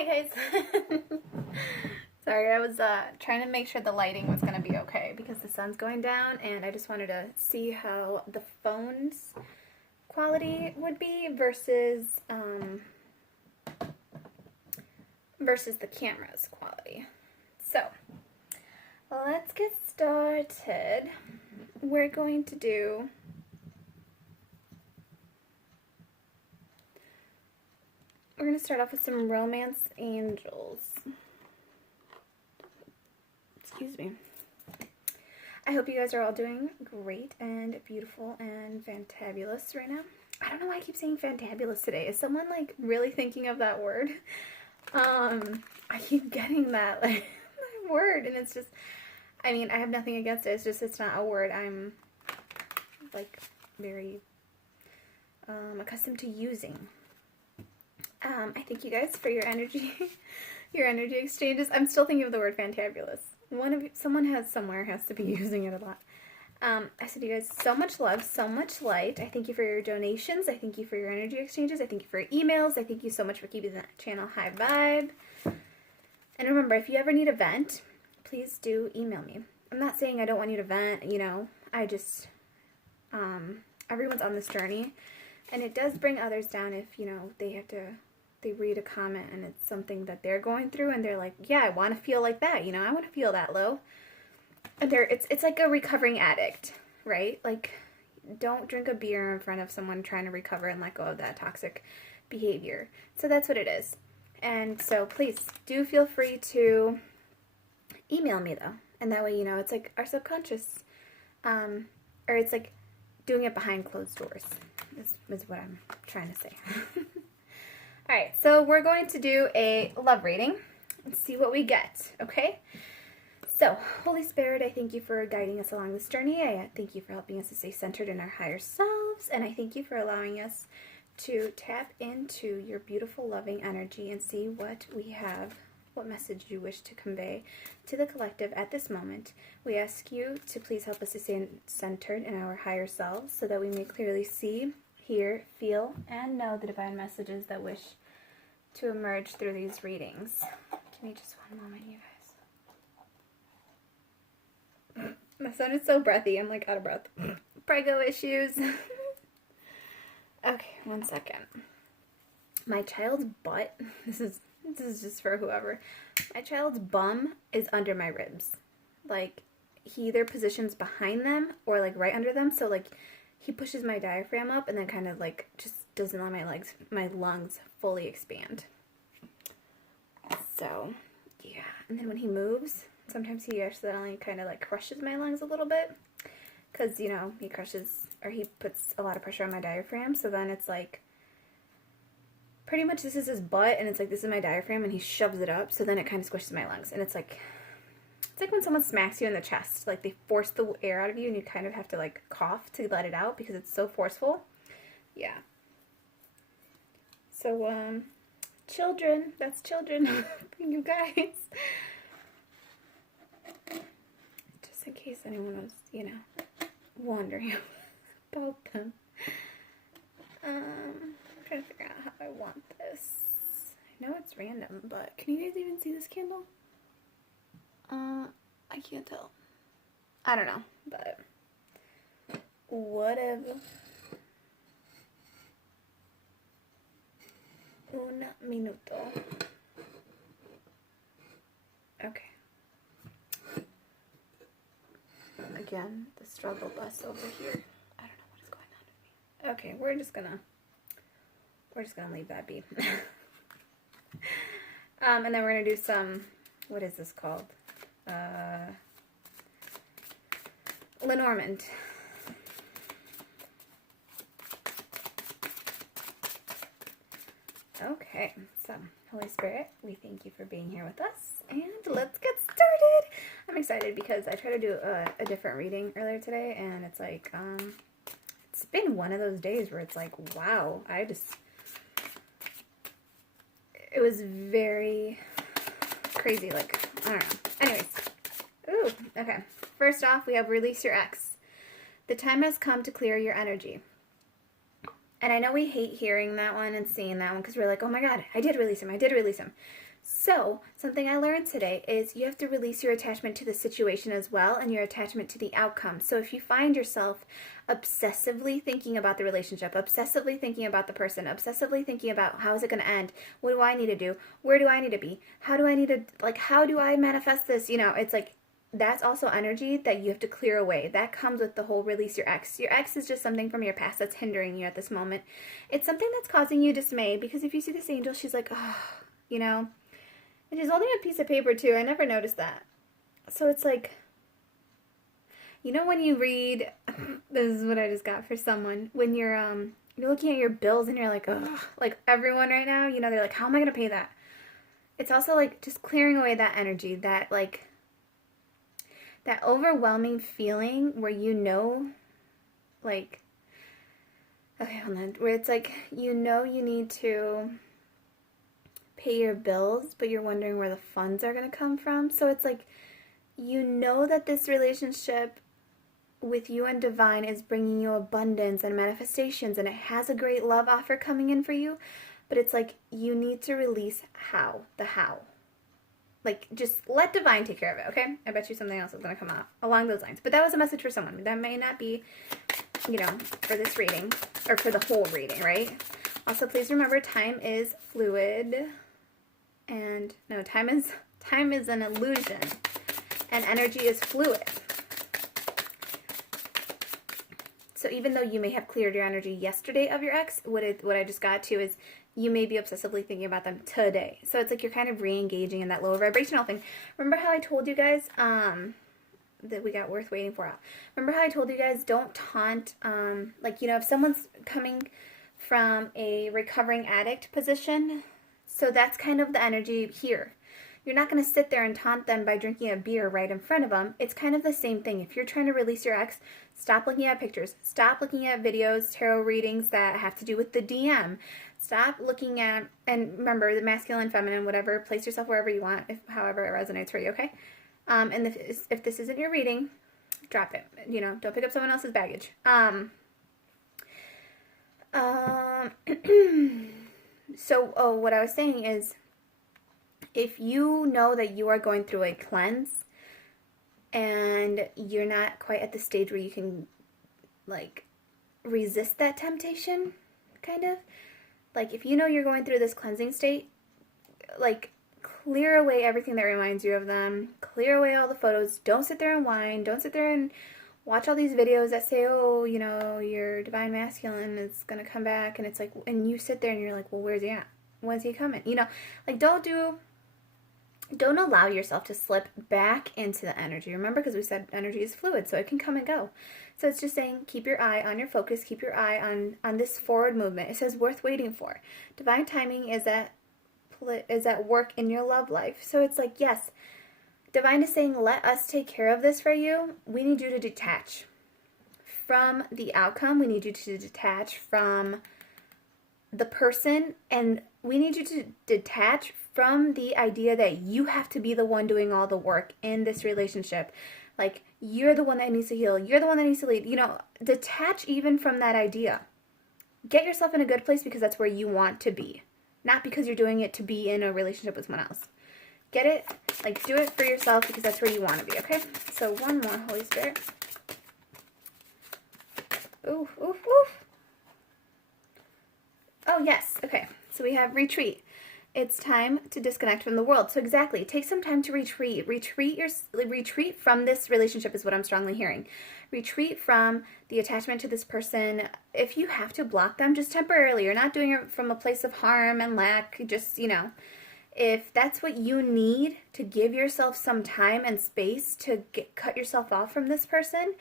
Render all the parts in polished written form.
Hi guys. Sorry, I was trying to make sure the lighting was going to be okay because the sun's going down and I just wanted to see how the phone's quality would be versus the camera's quality. So, let's get started. We're going to start off with some romance angels. Excuse me. I hope you guys are all doing great and beautiful and fantabulous right now. I don't know why I keep saying fantabulous today. Is someone like really thinking of that word? I keep getting that like that word, and it's just, I mean, I have nothing against it. It's just, it's not a word I'm like very accustomed to using. I thank you guys for your energy, your energy exchanges. I'm still thinking of the word fantabulous. Someone has to be using it a lot. I said, you guys, so much love, so much light. I thank you for your donations. I thank you for your energy exchanges. I thank you for your emails. I thank you so much for keeping the channel high vibe. And remember, if you ever need a vent, please do email me. I'm not saying I don't want you to vent, you know. I just, everyone's on this journey. And it does bring others down if, you know, they read a comment and it's something that they're going through and they're like, yeah, I want to feel like that, you know, I want to feel that low. And it's like a recovering addict, right? Like, don't drink a beer in front of someone trying to recover and let go of that toxic behavior. So that's what it is. And so please do feel free to email me though. And that way, you know, it's like our subconscious, or it's like doing it behind closed doors is what I'm trying to say. Alright, so we're going to do a love reading and see what we get, okay? So, Holy Spirit, I thank you for guiding us along this journey. I thank you for helping us to stay centered in our higher selves, and I thank you for allowing us to tap into your beautiful, loving energy and see what we have, what message you wish to convey to the collective at this moment. We ask you to please help us to stay centered in our higher selves so that we may clearly see, hear, feel, and know the divine messages that wish to emerge through these readings. Give me just one moment, you guys. My son is so breathy. I'm like out of breath. Prego issues. Okay, one second. My child's butt, this is just for whoever. My child's bum is under my ribs. Like, he either positions behind them or like right under them. So like he pushes my diaphragm up and then kind of like just doesn't let my lungs fully expand. So, yeah. And then when he moves, sometimes he accidentally kind of like crushes my lungs a little bit. Because, you know, he puts a lot of pressure on my diaphragm. So then it's like, pretty much this is his butt and it's like, this is my diaphragm and he shoves it up. So then it kind of squishes my lungs. And it's like when someone smacks you in the chest. Like they force the air out of you and you kind of have to like cough to let it out because it's so forceful. Yeah. So, children, that's children for you guys. Just in case anyone was, you know, wondering about them. I'm trying to figure out how I want this. I know it's random, but can you guys even see this candle? I can't tell. I don't know, but whatever. Un minuto. Okay. Again, the struggle bus over here. I don't know what is going on with me. Okay, we're just gonna leave that be. And then we're gonna do some, what is this called? Lenormand. Okay, so Holy Spirit, we thank you for being here with us, and let's get started. I'm excited because I tried to do a different reading earlier today, and it's like, it's been one of those days where it's like, wow, it was very crazy, like, I don't know. Anyways, ooh, okay. First off, we have release your ex. The time has come to clear your energy. And I know we hate hearing that one and seeing that one because we're like, oh my god, I did release him. So, something I learned today is you have to release your attachment to the situation as well and your attachment to the outcome. So, if you find yourself obsessively thinking about the relationship, obsessively thinking about the person, obsessively thinking about how is it going to end, what do I need to do, where do I need to be, how do I need to, like, how do I manifest this? You know, it's like that's also energy that you have to clear away. That comes with the whole release your ex. Your ex is just something from your past that's hindering you at this moment. It's something that's causing you dismay because if you see this angel, she's like, oh, you know. And she's holding a piece of paper too. I never noticed that. So it's like, you know when you read, this is what I just got for someone, when you're looking at your bills and you're like, ugh, like everyone right now, you know, they're like, how am I going to pay that? It's also like just clearing away that energy, that like, that overwhelming feeling where you know, like, okay, hold on, where it's like, you know you need to pay your bills, but you're wondering where the funds are going to come from. So it's like, you know that this relationship with you and divine is bringing you abundance and manifestations, and it has a great love offer coming in for you, but it's like, you need to release the how. Like, just let divine take care of it, okay? I bet you something else is going to come out along those lines. But that was a message for someone. That may not be, you know, for this reading, or for the whole reading, right? Also, please remember, time is fluid. And no, time is an illusion, and energy is fluid. So even though you may have cleared your energy yesterday of your ex, what I just got to is you may be obsessively thinking about them today. So it's like you're kind of re-engaging in that lower vibrational thing. Remember how I told you guys that we got worth waiting for out. Remember how I told you guys don't taunt, like, you know, if someone's coming from a recovering addict position. So that's kind of the energy here. You're not going to sit there and taunt them by drinking a beer right in front of them. It's kind of the same thing. If you're trying to release your ex, stop looking at pictures. Stop looking at videos, tarot readings that have to do with the DM. Stop looking at, and remember, the masculine, feminine, whatever, place yourself wherever you want, however it resonates for you, okay? And if this isn't your reading, drop it. You know, don't pick up someone else's baggage. So, what I was saying is, if you know that you are going through a cleanse and you're not quite at the stage where you can, like, resist that temptation, kind of, like, if you know you're going through this cleansing state, like, clear away everything that reminds you of them, clear away all the photos, don't sit there and whine, don't sit there and watch all these videos that say, oh, you know, your divine masculine is going to come back, and it's like, and you sit there and you're like, well, where's he at? When's he coming? You know, like, don't allow yourself to slip back into the energy. Remember, because we said energy is fluid, so it can come and go. So it's just saying, keep your eye on your focus, keep your eye on this forward movement. It says worth waiting for. Divine timing is at work in your love life. So it's like, yes, divine is saying, let us take care of this for you. We need you to detach from the outcome. We need you to detach from the person, and we need you to detach from the idea that you have to be the one doing all the work in this relationship. Like, you're the one that needs to heal. You're the one that needs to lead. You know, detach even from that idea. Get yourself in a good place because that's where you want to be. Not because you're doing it to be in a relationship with someone else. Get it? Like, do it for yourself because that's where you want to be, okay? So, one more, Holy Spirit. Oof, oof, oof. Oh, yes. Okay. So we have retreat. It's time to disconnect from the world. So exactly, take some time to retreat. Retreat from this relationship is what I'm strongly hearing. Retreat from the attachment to this person. If you have to block them, just temporarily. You're not doing it from a place of harm and lack. Just, you know, if that's what you need to give yourself some time and space to cut yourself off from this person,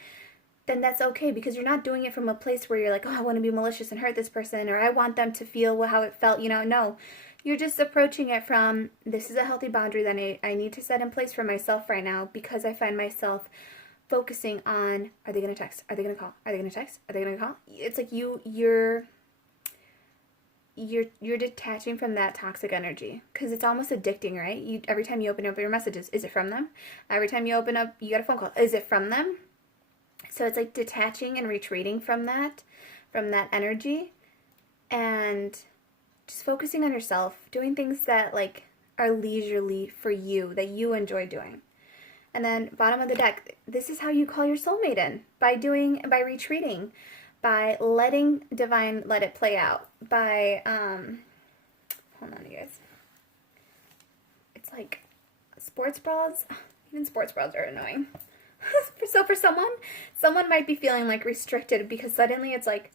then that's okay, because you're not doing it from a place where you're like, oh, I want to be malicious and hurt this person, or I want them to feel how it felt, you know. No, you're just approaching it from, this is a healthy boundary that I need to set in place for myself right now, because I find myself focusing on, are they going to text? Are they going to call? Are they going to text? Are they going to call? It's like you're detaching from that toxic energy, because it's almost addicting, right? Every time you open up your messages, is it from them? Every time you open up, you get a phone call, is it from them? So it's like detaching and retreating from that energy, and just focusing on yourself, doing things that, like, are leisurely for you, that you enjoy doing. And then bottom of the deck, this is how you call your soulmate in, by retreating, by letting divine let it play out, by, hold on you guys. It's like sports bras, even sports bras are annoying. So for someone might be feeling like restricted because suddenly it's like,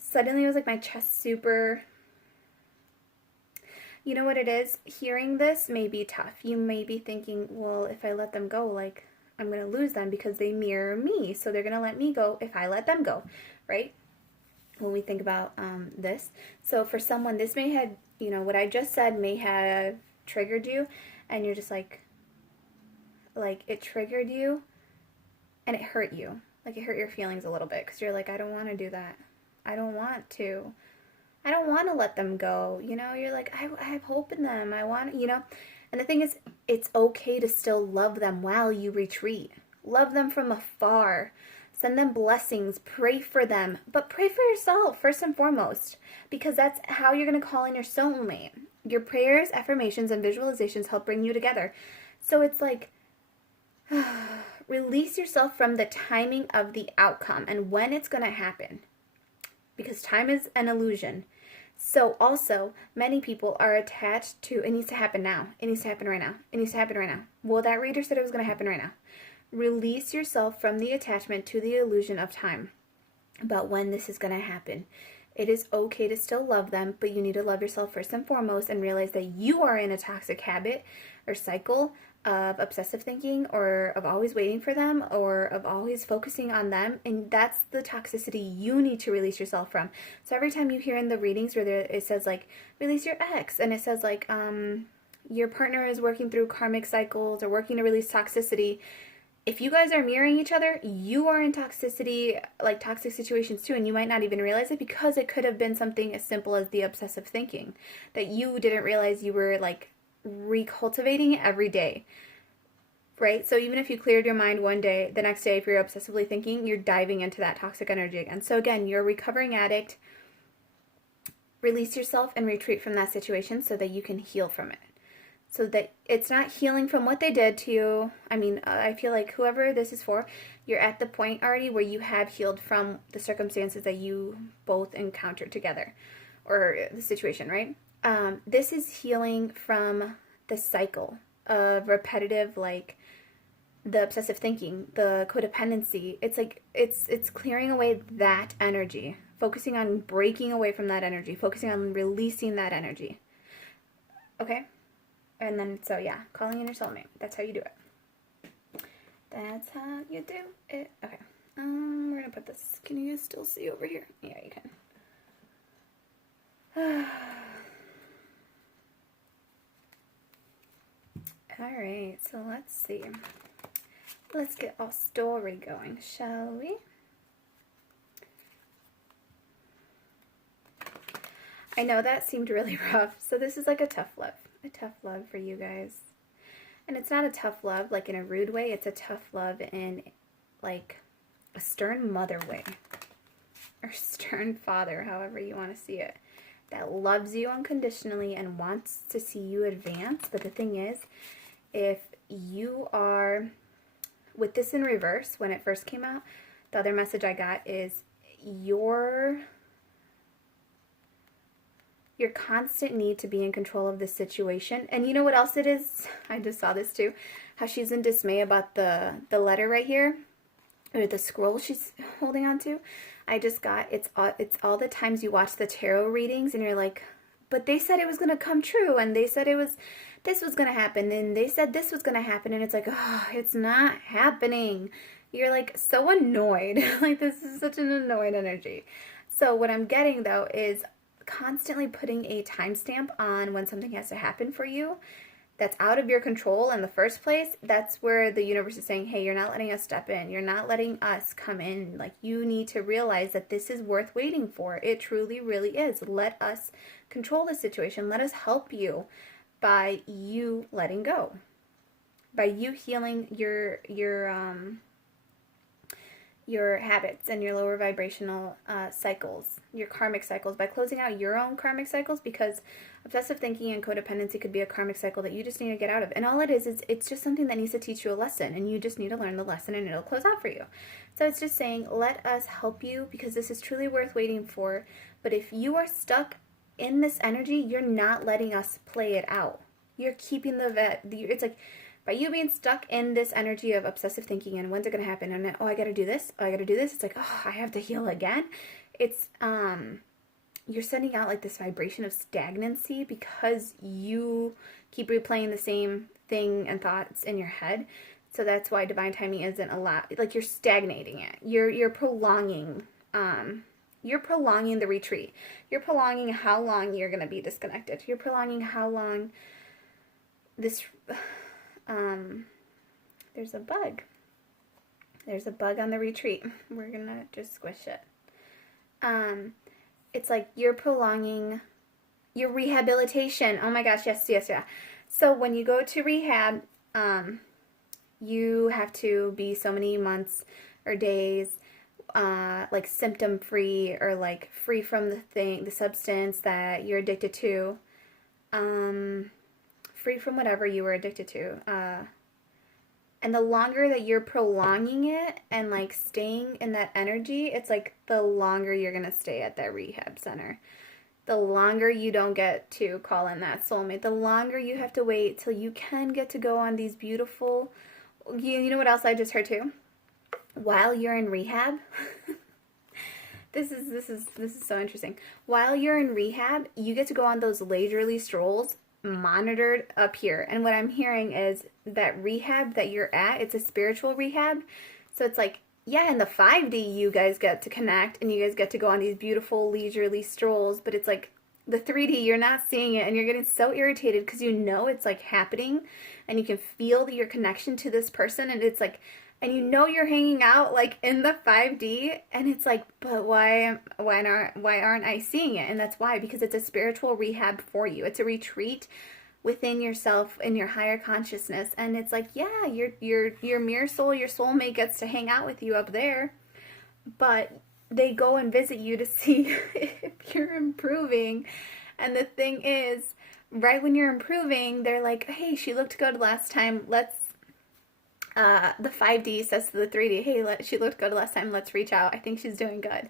suddenly it was like my chest super, you know what it is? Hearing this may be tough. You may be thinking, well, if I let them go, like, I'm going to lose them because they mirror me. So they're going to let me go if I let them go, right? When we think about this. So for someone, this may have, you know, what I just said may have triggered you. And you're just like it triggered you and it hurt you. Like it hurt your feelings a little bit because you're like, I don't want to do that. I don't want to let them go. You know, you're like, I have hope in them. I want, you know. And the thing is, it's okay to still love them while you retreat. Love them from afar. Send them blessings. Pray for them. But pray for yourself first and foremost. Because that's how you're going to call in your soulmate. Your prayers, affirmations, and visualizations help bring you together. So it's like, release yourself from the timing of the outcome and when it's going to happen. Because time is an illusion. So also, many people are attached to, it needs to happen now. It needs to happen right now. It needs to happen right now. Well, that reader said it was going to happen right now. Release yourself from the attachment to the illusion of time about when this is going to happen. It is okay to still love them, but you need to love yourself first and foremost and realize that you are in a toxic habit or cycle of obsessive thinking or of always waiting for them or of always focusing on them. And that's the toxicity you need to release yourself from. So every time you hear in the readings where it says like, release your ex, and it says like, your partner is working through karmic cycles or working to release toxicity. If you guys are mirroring each other, you are in toxicity, like toxic situations too, and you might not even realize it because it could have been something as simple as the obsessive thinking that you didn't realize you were like recultivating every day, right? So even if you cleared your mind one day, the next day, if you're obsessively thinking, you're diving into that toxic energy again. So again, you're a recovering addict. Release yourself and retreat from that situation so that you can heal from it. So that it's not healing from what they did to you. I mean, I feel like whoever this is for, you're at the point already where you have healed from the circumstances that you both encountered together, or the situation, right? This is healing from the cycle of repetitive, like the obsessive thinking, the codependency. It's like, it's clearing away that energy, focusing on breaking away from that energy, focusing on releasing that energy. Okay? And then, so yeah, calling in your soulmate. That's how you do it. That's how you do it. Okay. We're going to put this. Can you still see over here? Yeah, you can. Alright, so let's see. Let's get our story going, shall we? I know that seemed really rough. So this is like a tough love. A tough love for you guys. And it's not a tough love like in a rude way. It's a tough love in like a stern mother way. Or stern father, however you want to see it. That loves you unconditionally and wants to see you advance. But the thing is, if you are, with this in reverse, when it first came out, the other message I got is your constant need to be in control of the situation. And you know what else it is? I just saw this too. How she's in dismay about the letter right here. Or the scroll she's holding on to. I just got, it's all the times you watch the tarot readings and you're like, but they said it was going to come true. And they said this was going to happen. And they said this was going to happen. And it's like, oh, it's not happening. You're like so annoyed. Like this is such an annoyed energy. So what I'm getting though is constantly putting a timestamp on when something has to happen for you that's out of your control in the first place. That's where the universe is saying, hey, you're not letting us step in. You're not letting us come in. Like, you need to realize that this is worth waiting for. It truly, really is. Let us control the situation. Let us help you by you letting go. By you healing your your habits and your lower vibrational cycles, your karmic cycles, by closing out your own karmic cycles, because obsessive thinking and codependency could be a karmic cycle that you just need to get out of. And all it is it's just something that needs to teach you a lesson, and you just need to learn the lesson and it'll close out for you. So it's just saying, let us help you, because this is truly worth waiting for. But if you are stuck in this energy, you're not letting us play it out. You're keeping it's like, by you being stuck in this energy of obsessive thinking and when's it going to happen, and I got to do this, it's like, oh, I have to heal again. It's you're sending out like this vibration of stagnancy because you keep replaying the same thing and thoughts in your head. So that's why divine timing isn't like you're stagnating it. You're prolonging the retreat. You're prolonging how long you're going to be disconnected. You're prolonging how long this there's a bug. There's a bug on the retreat. We're gonna just squish it. It's like you're prolonging your rehabilitation. Oh my gosh, yes. So when you go to rehab, you have to be so many months or days, like symptom free, or like free from the substance that you're addicted to. Free from whatever you were addicted to. And the longer that you're prolonging it and like staying in that energy, it's like the longer you're going to stay at that rehab center. The longer you don't get to call in that soulmate, the longer you have to wait till you can get to go on these beautiful, you know what else I just heard too? While you're in rehab, this is so interesting. While you're in rehab, you get to go on those leisurely strolls monitored up here. And what I'm hearing is that rehab that you're at, it's a spiritual rehab. So it's like, yeah, in the 5D you guys get to connect and you guys get to go on these beautiful leisurely strolls, but it's like the 3D, you're not seeing it, and you're getting so irritated because you know it's like happening and you can feel your connection to this person, and it's like, and you know you're hanging out like in the 5D, and it's like, but why aren't I seeing it? And that's why, because it's a spiritual rehab for you. It's a retreat within yourself in your higher consciousness, and it's like, yeah, your mirror soul, your soulmate gets to hang out with you up there, but they go and visit you to see if you're improving. And the thing is, right when you're improving, they're like, hey, she looked good last time, let's the 5D says to the 3D, hey, she looked good last time, let's reach out, I think she's doing good.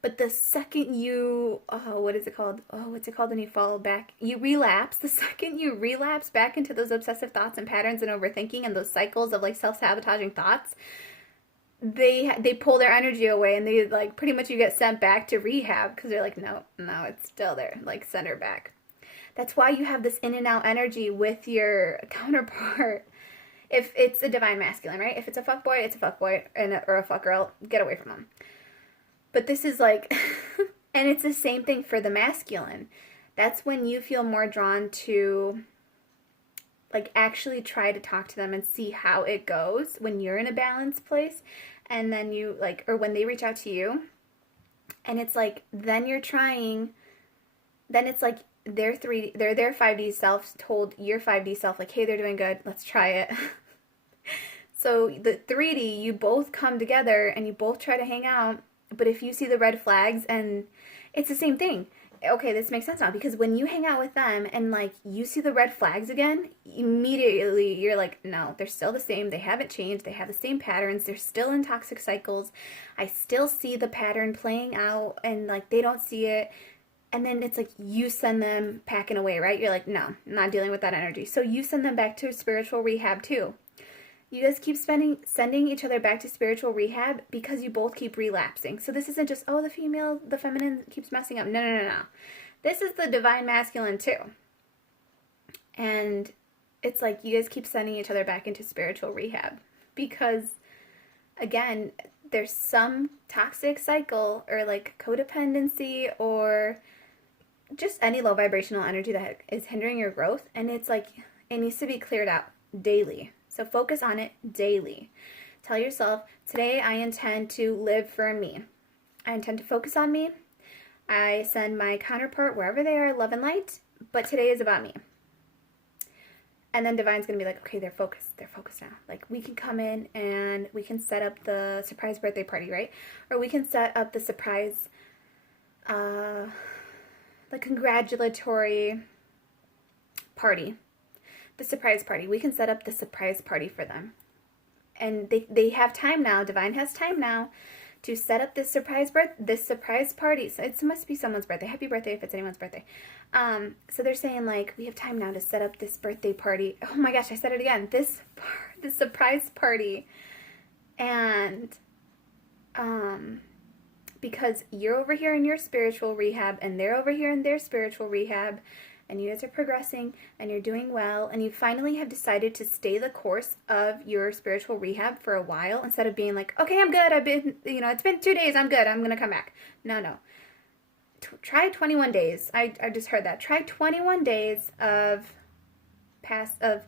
But the second you, what's it called when you fall back? You relapse. The second you relapse back into those obsessive thoughts and patterns and overthinking and those cycles of like self-sabotaging thoughts, they pull their energy away, and they like pretty much you get sent back to rehab because they're like, no, it's still there, like send her back. That's why you have this in and out energy with your counterpart. If it's a divine masculine, right? If it's a fuckboy, it's a fuckboy, or a fuckgirl, get away from them. But this is like, and it's the same thing for the masculine. That's when you feel more drawn to, like, actually try to talk to them and see how it goes when you're in a balanced place. And then you, like, or when they reach out to you, and it's like, then you're trying, then it's like, their 5D self told your 5D self, like, hey, they're doing good, let's try it. So the 3D, you both come together and you both try to hang out, but if you see the red flags, and it's the same thing. Okay, this makes sense now, because when you hang out with them and like you see the red flags again, immediately you're like, no, they're still the same, they haven't changed, they have the same patterns, they're still in toxic cycles, I still see the pattern playing out, and like they don't see it. And then it's like you send them packing away, right? You're like, no, I'm not dealing with that energy. So you send them back to spiritual rehab too. You guys keep sending each other back to spiritual rehab because you both keep relapsing. So this isn't just, oh, the feminine keeps messing up. No. This is the divine masculine too. And it's like you guys keep sending each other back into spiritual rehab because, again, there's some toxic cycle or like codependency or just any low vibrational energy that is hindering your growth, and it's like it needs to be cleared out daily. So focus on it daily. Tell yourself, today I intend to live for me. I intend to focus on me. I send my counterpart wherever they are love and light, but today is about me. And then Divine's going to be like, okay, they're focused now. Like, we can come in and we can set up the surprise birthday party, right? Or we can set up the surprise, the congratulatory party. The surprise party. We can set up the surprise party for them. And they have time now. Divine has time now to set up this surprise party. So it must be someone's birthday. Happy birthday if it's anyone's birthday. So they're saying, like, we have time now to set up this birthday party. Oh my gosh, I said it again. This surprise party. And because you're over here in your spiritual rehab and they're over here in their spiritual rehab, and you guys are progressing and you're doing well, and you finally have decided to stay the course of your spiritual rehab for a while instead of being like, okay, I'm good. It's been 2 days. I'm good. I'm going to come back. No. Try 21 days. I just heard that. Try 21 days of massive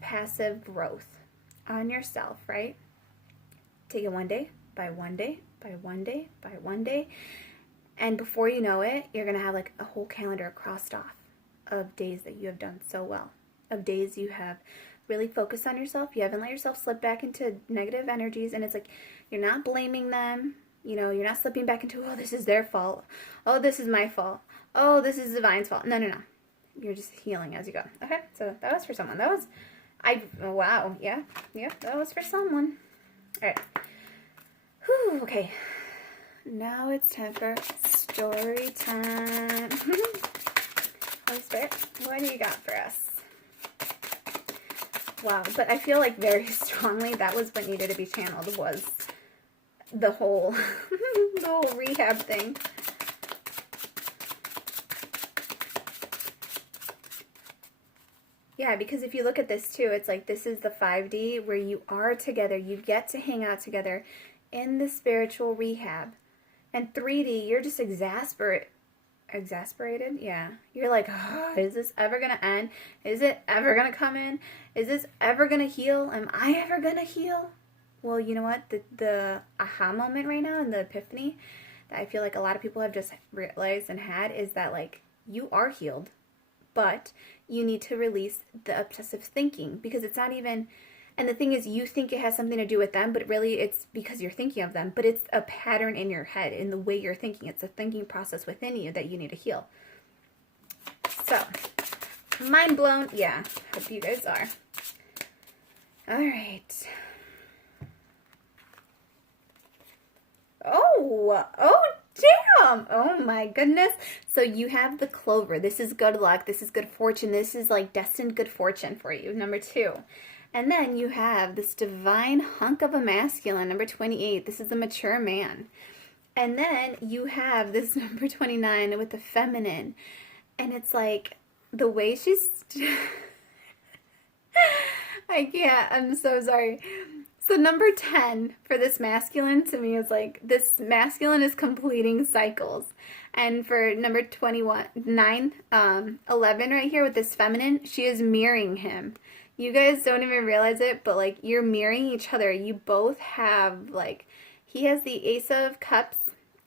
passive growth on yourself, right? Take it one day by one day by one day by one day. And before you know it, you're going to have like a whole calendar crossed off of days that you have done so well. Of days you have really focused on yourself. You haven't let yourself slip back into negative energies. And it's like, you're not blaming them. You're not slipping back into, oh, this is their fault. Oh, this is my fault. Oh, this is Divine's fault. No. You're just healing as you go. Okay, so that was for someone. Wow. Yeah, that was for someone. All right. Whew, okay. Now it's time for story time. Holy Spirit, what do you got for us? Wow, but I feel like very strongly that was what needed to be channeled, was the whole rehab thing. Yeah, because if you look at this too, it's like this is the 5D where you are together. You get to hang out together in the spiritual rehab. And 3D, you're just exasperated. Yeah. You're like, oh, is this ever going to end? Is it ever going to come in? Is this ever going to heal? Am I ever going to heal? Well, you know what? The aha moment right now and the epiphany that I feel like a lot of people have just realized and had is that, like, you are healed, but you need to release the obsessive thinking, because it's not even... And the thing is, you think it has something to do with them, but really it's because you're thinking of them. But it's a pattern in your head, in the way you're thinking. It's a thinking process within you that you need to heal. So, mind blown. Yeah, hope you guys are. All right. Oh, damn. Oh my goodness. So you have the clover. This is good luck. This is good fortune. This is like destined good fortune for you. Number 2. And then you have this divine hunk of a masculine, number 28. This is the mature man. And then you have this number 29 with the feminine. And it's like the way she's... I can't. I'm so sorry. So number 10 for this masculine to me is like, this masculine is completing cycles. And for number 11 right here with this feminine, she is mirroring him. You guys don't even realize it, but like you're mirroring each other. You both have, like, he has the Ace of Cups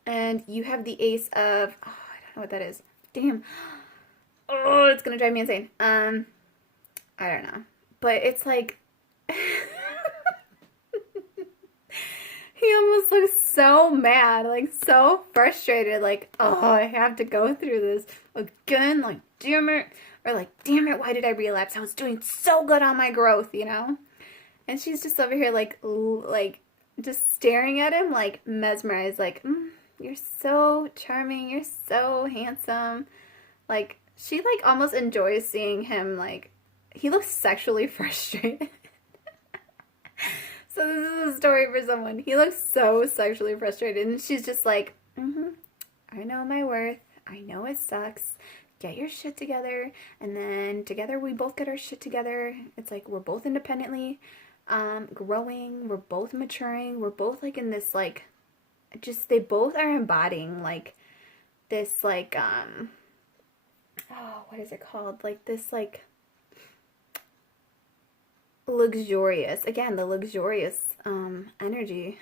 and you have the Ace of, I don't know what that is. Damn. Oh, it's going to drive me insane. I don't know. But it's like, he almost looks so mad, like so frustrated, like, oh, I have to go through this again, like, damn it. Or like, damn it, why did I relapse? I was doing so good on my growth, And she's just over here like just staring at him, like mesmerized, like, you're so charming, you're so handsome. Like, she like almost enjoys seeing him, like, he looks sexually frustrated. So this is a story for someone. He looks so sexually frustrated, and she's just like, I know my worth. I know it sucks. Get your shit together, and then together we both get our shit together. It's like we're both independently growing, we're both maturing, we're both like in this like, just, they both are embodying like this like what is it called, like this like luxurious, again, the luxurious energy.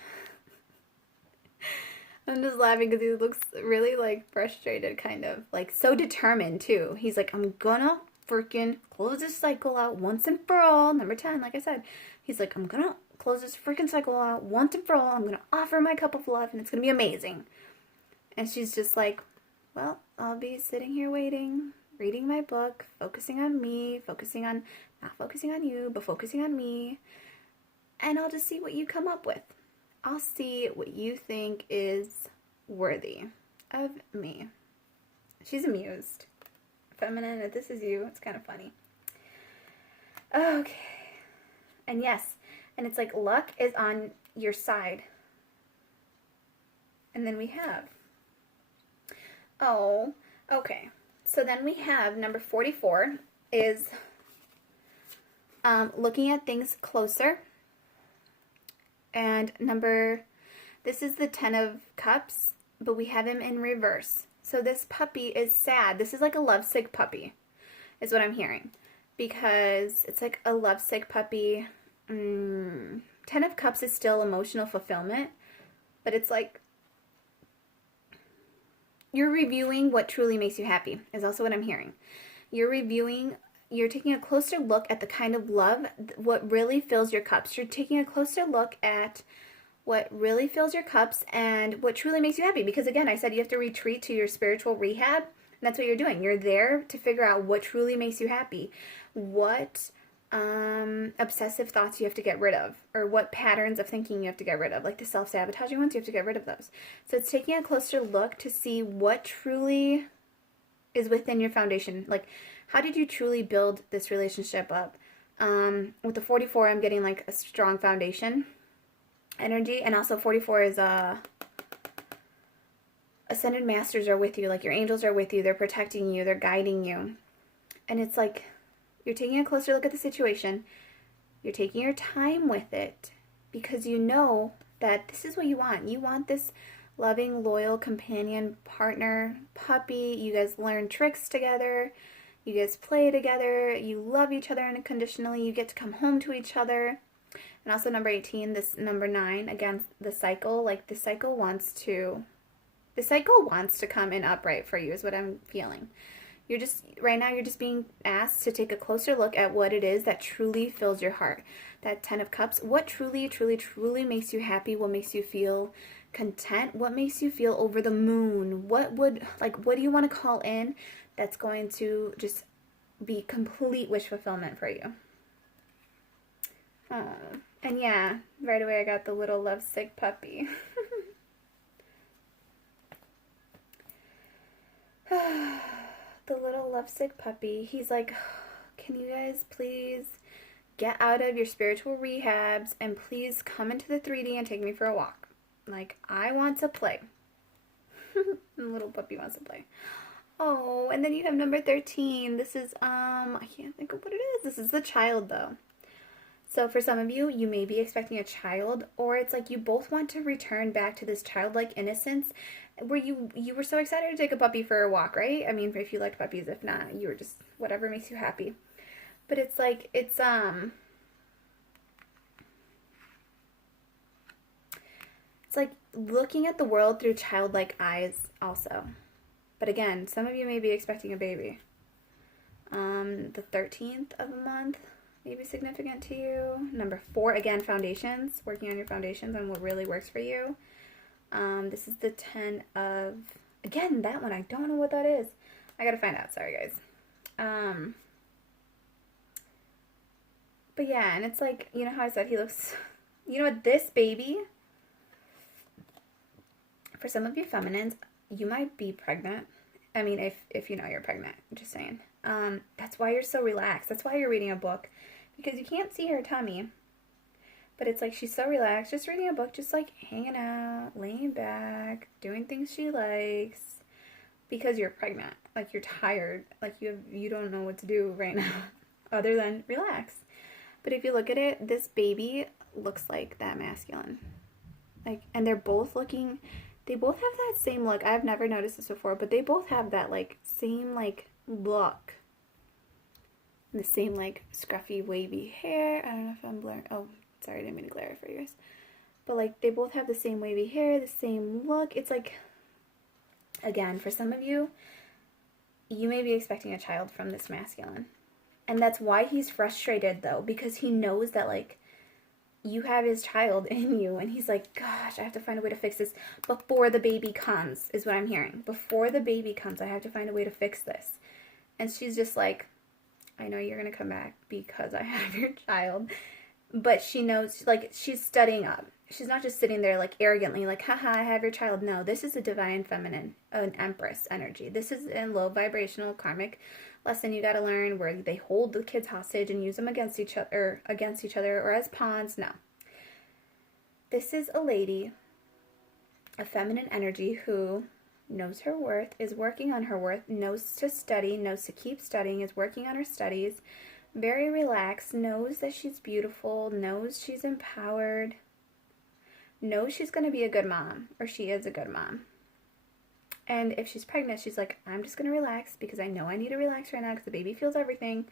I'm just laughing because he looks really, like, frustrated, kind of. Like, so determined, too. He's like, I'm gonna freaking close this cycle out once and for all. Number 10, like I said, he's like, I'm gonna close this freaking cycle out once and for all. I'm gonna offer my cup of love and it's gonna be amazing. And she's just like, well, I'll be sitting here waiting, reading my book, focusing on me, not focusing on you, but focusing on me. And I'll just see what you come up with. I'll see what you think is worthy of me. She's amused. Feminine, if this is you, it's kind of funny. Okay. And yes, and it's like luck is on your side. And then we have, oh, okay. So then we have number 44 is looking at things closer. And this is the 10 of Cups, but we have him in reverse. So this puppy is sad. This is like a lovesick puppy, is what I'm hearing. Because it's like a lovesick puppy. 10 of Cups is still emotional fulfillment, but it's like you're reviewing what truly makes you happy, is also what I'm hearing. You're taking a closer look at the kind of love, what really fills your cups. You're taking a closer look at what really fills your cups and what truly makes you happy. Because again, I said you have to retreat to your spiritual rehab. And that's what you're doing. You're there to figure out what truly makes you happy. What obsessive thoughts you have to get rid of. Or what patterns of thinking you have to get rid of. Like the self-sabotaging ones, you have to get rid of those. So it's taking a closer look to see what truly is within your foundation. Like, how did you truly build this relationship up? With the 44, I'm getting like a strong foundation energy, and also 44 is ascended masters are with you, like your angels are with you, they're protecting you, they're guiding you. And it's like you're taking a closer look at the situation, you're taking your time with it, because you know that this is what you want. You want this loving, loyal companion, partner, puppy. You guys learn tricks together, you guys play together, you love each other unconditionally, you get to come home to each other. And also number 18, this number 9, again, the cycle, like the cycle wants to come in upright for you is what I'm feeling. Right now you're just being asked to take a closer look at what it is that truly fills your heart. That 10 of Cups, what truly, truly, truly makes you happy, what makes you feel content, what makes you feel over the moon, what do you want to call in that's going to just be complete wish fulfillment for you. Oh, and yeah, right away I got the little lovesick puppy. The little lovesick puppy. He's like, can you guys please get out of your spiritual rehabs and please come into the 3D and take me for a walk. Like, I want to play. The little puppy wants to play. Oh, and then you have number 13. This is, I can't think of what it is. This is the child, though. So for some of you, you may be expecting a child, or it's like you both want to return back to this childlike innocence where you were so excited to take a puppy for a walk, right? I mean, if you liked puppies, if not, you were just whatever makes you happy. But it's like, it's like looking at the world through childlike eyes also. But again, some of you may be expecting a baby. The 13th of a month may be significant to you. Number 4, again, foundations. Working on your foundations and what really works for you. This is the 10 of... Again, that one, I don't know what that is. I gotta find out. Sorry, guys. But yeah, and it's like, you know how I said he looks... You know what, this baby... For some of you feminines, you might be pregnant. I mean, if you know you're pregnant, I'm just saying. That's why you're so relaxed. That's why you're reading a book. Because you can't see her tummy. But it's like she's so relaxed, just reading a book, just like hanging out, laying back, doing things she likes. Because you're pregnant. Like, you're tired. Like, you don't know what to do right now other than relax. But if you look at it, this baby looks like that masculine. Like, and they're both looking... They both have that same look. I've never noticed this before, but they both have that, like, same, like, look. The same, like, scruffy, wavy hair. I don't know if I'm blurring. Oh, sorry, I didn't mean to glare for you guys. But, like, they both have the same wavy hair, the same look. It's, like, again, for some of you, you may be expecting a child from this masculine. And that's why he's frustrated, though, because he knows that, like, you have his child in you, and he's like, gosh, I have to find a way to fix this before the baby comes, is what I'm hearing. Before the baby comes, I have to find a way to fix this. And she's just like, I know you're going to come back because I have your child. But she knows, like, she's studying up. She's not just sitting there, like, arrogantly, like, haha, I have your child. No, this is a divine feminine, an empress energy. This is a low vibrational karmic lesson you got to learn, where they hold the kids hostage and use them against each other or as pawns. No. This is a lady, a feminine energy who knows her worth, is working on her worth, knows to study, knows to keep studying, is working on her studies, very relaxed, knows that she's beautiful, knows she's empowered, knows she's going to be a good mom, or she is a good mom. And if she's pregnant, she's like, I'm just going to relax because I know I need to relax right now because the baby feels everything.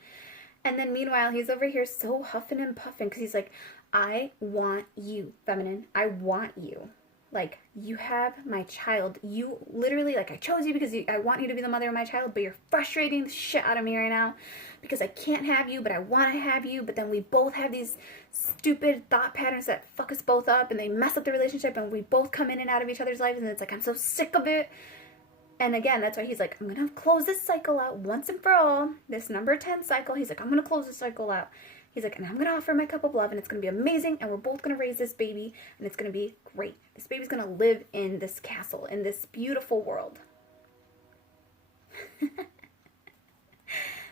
And then meanwhile, he's over here so huffing and puffing because he's like, I want you, feminine. I want you. Like, you have my child. You literally, like, I chose you because I want you to be the mother of my child, but you're frustrating the shit out of me right now because I can't have you, but I want to have you. But then we both have these stupid thought patterns that fuck us both up, and they mess up the relationship, and we both come in and out of each other's lives, and it's like, I'm so sick of it. And again, that's why he's like, I'm going to close this cycle out once and for all. This number 10 cycle. He's like, I'm going to close this cycle out. He's like, and I'm going to offer my cup of love, and it's going to be amazing, and we're both going to raise this baby, and it's going to be great. This baby's going to live in this castle, in this beautiful world.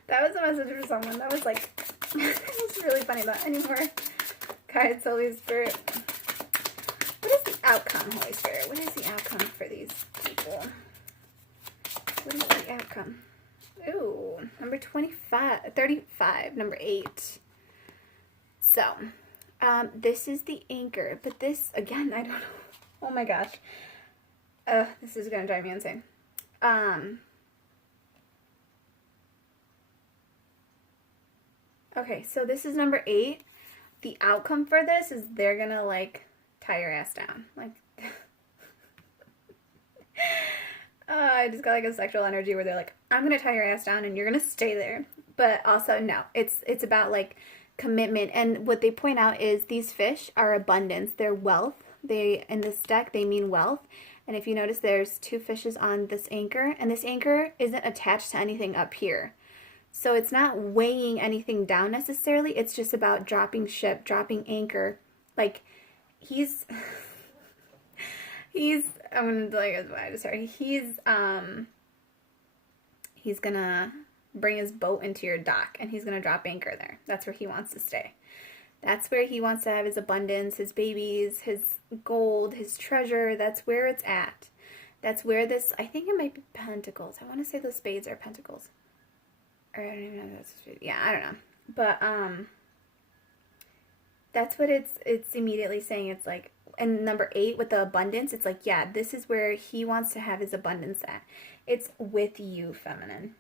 That was a message for someone. That was like, it was really funny about anymore. Guides, Holy Spirit. What is the outcome, Holy Spirit? What is the outcome for these people? What is the outcome? Ooh, number 35, number 8. So, this is the anchor, but this, again, I don't know. Oh my gosh. This is going to drive me insane. Okay, so this is number 8. The outcome for this is they're going to, like, tie your ass down. Like, I just got like a sexual energy where they're like, I'm going to tie your ass down and you're going to stay there. But also, no, it's about like commitment. And what they point out is these fish are abundance. They're wealth. In this deck, they mean wealth. And if you notice, there's 2 fishes on this anchor, and this anchor isn't attached to anything up here. So it's not weighing anything down necessarily. It's just about dropping ship, dropping anchor. Like, he's I'm gonna tell you guys what I just heard. He's gonna bring his boat into your dock, and he's gonna drop anchor there. That's where he wants to stay. That's where he wants to have his abundance, his babies, his gold, his treasure. That's where it's at. That's where this, I think it might be pentacles. I want to say the spades are pentacles. Or I don't even know if that's, yeah, I don't know. But, that's what it's immediately saying. It's like, and number 8 with the abundance, it's like, yeah, this is where he wants to have his abundance at. It's with you, feminine.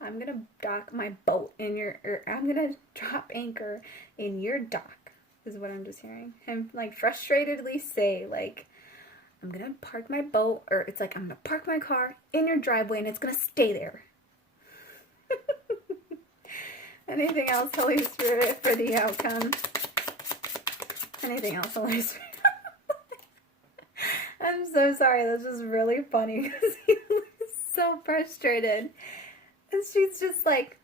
I'm going to dock my boat in I'm going to drop anchor in your dock, is what I'm just hearing him, like, frustratedly say, like, I'm going to park my boat, or it's like, I'm going to park my car in your driveway, and it's going to stay there. Anything else, Holy Spirit, for the outcome? Anything else, Holy Spirit? I'm so sorry, that's just really funny, because he was so frustrated. And she's just like,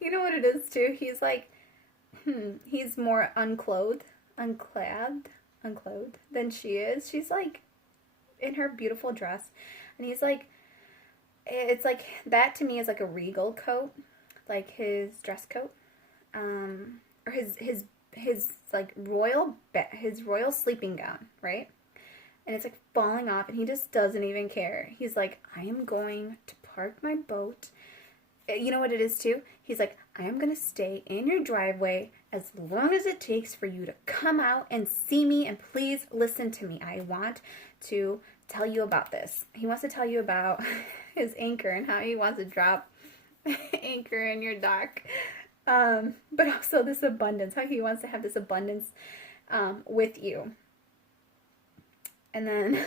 You know what it is, too? He's like, he's more unclothed than she is. She's like in her beautiful dress. And he's like, it's like, that to me is like a regal coat, like his dress coat, or his like his royal sleeping gown, right? And it's like falling off, and he just doesn't even care. He's like, I am going to park my boat. You know what it is, too? He's like, I am going to stay in your driveway as long as it takes for you to come out and see me, and please listen to me. I want to tell you about this. He wants to tell you about his anchor and how he wants to drop anchor in your dock. But also this abundance, how he wants to have this abundance with you. And then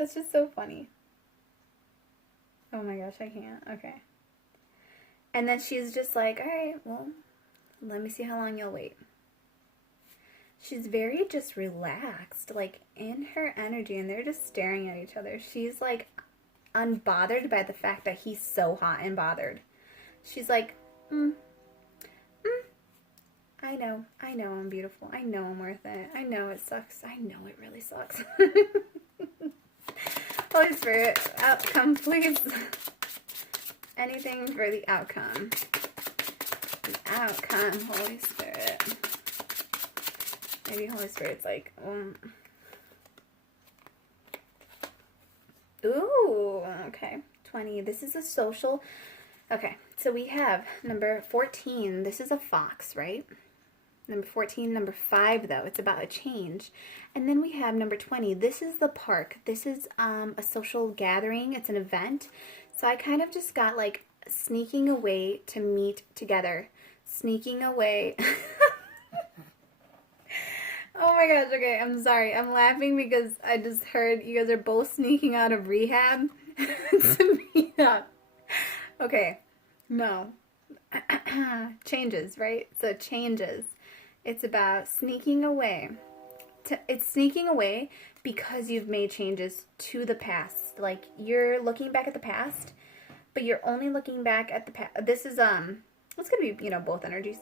That's just so funny. Oh my gosh, I can't. Okay. And then she's just like, all right, well, let me see how long you'll wait. She's very just relaxed, like in her energy, and they're just staring at each other. She's like unbothered by the fact that he's so hot and bothered. She's like, I know I'm beautiful. I know I'm worth it. I know it sucks. I know it really sucks. Holy Spirit, outcome, please. Anything for the outcome. The outcome, Holy Spirit. Maybe Holy Spirit's like, ooh, okay. 20. This is a social. Okay, so we have number 14. This is a fox, right? Number 14, number 5, though. It's about a change. And then we have number 20. This is the park. This is a social gathering. It's an event. So I kind of just got like sneaking away to meet together. Sneaking away. Oh my gosh, okay, I'm sorry. I'm laughing because I just heard you guys are both sneaking out of rehab to meet up. Okay, no. Changes, right? So changes. It's about sneaking away. It's sneaking away because you've made changes to the past. Like, you're looking back at the past, but you're only looking back at the past. This is, it's going to be, both energies.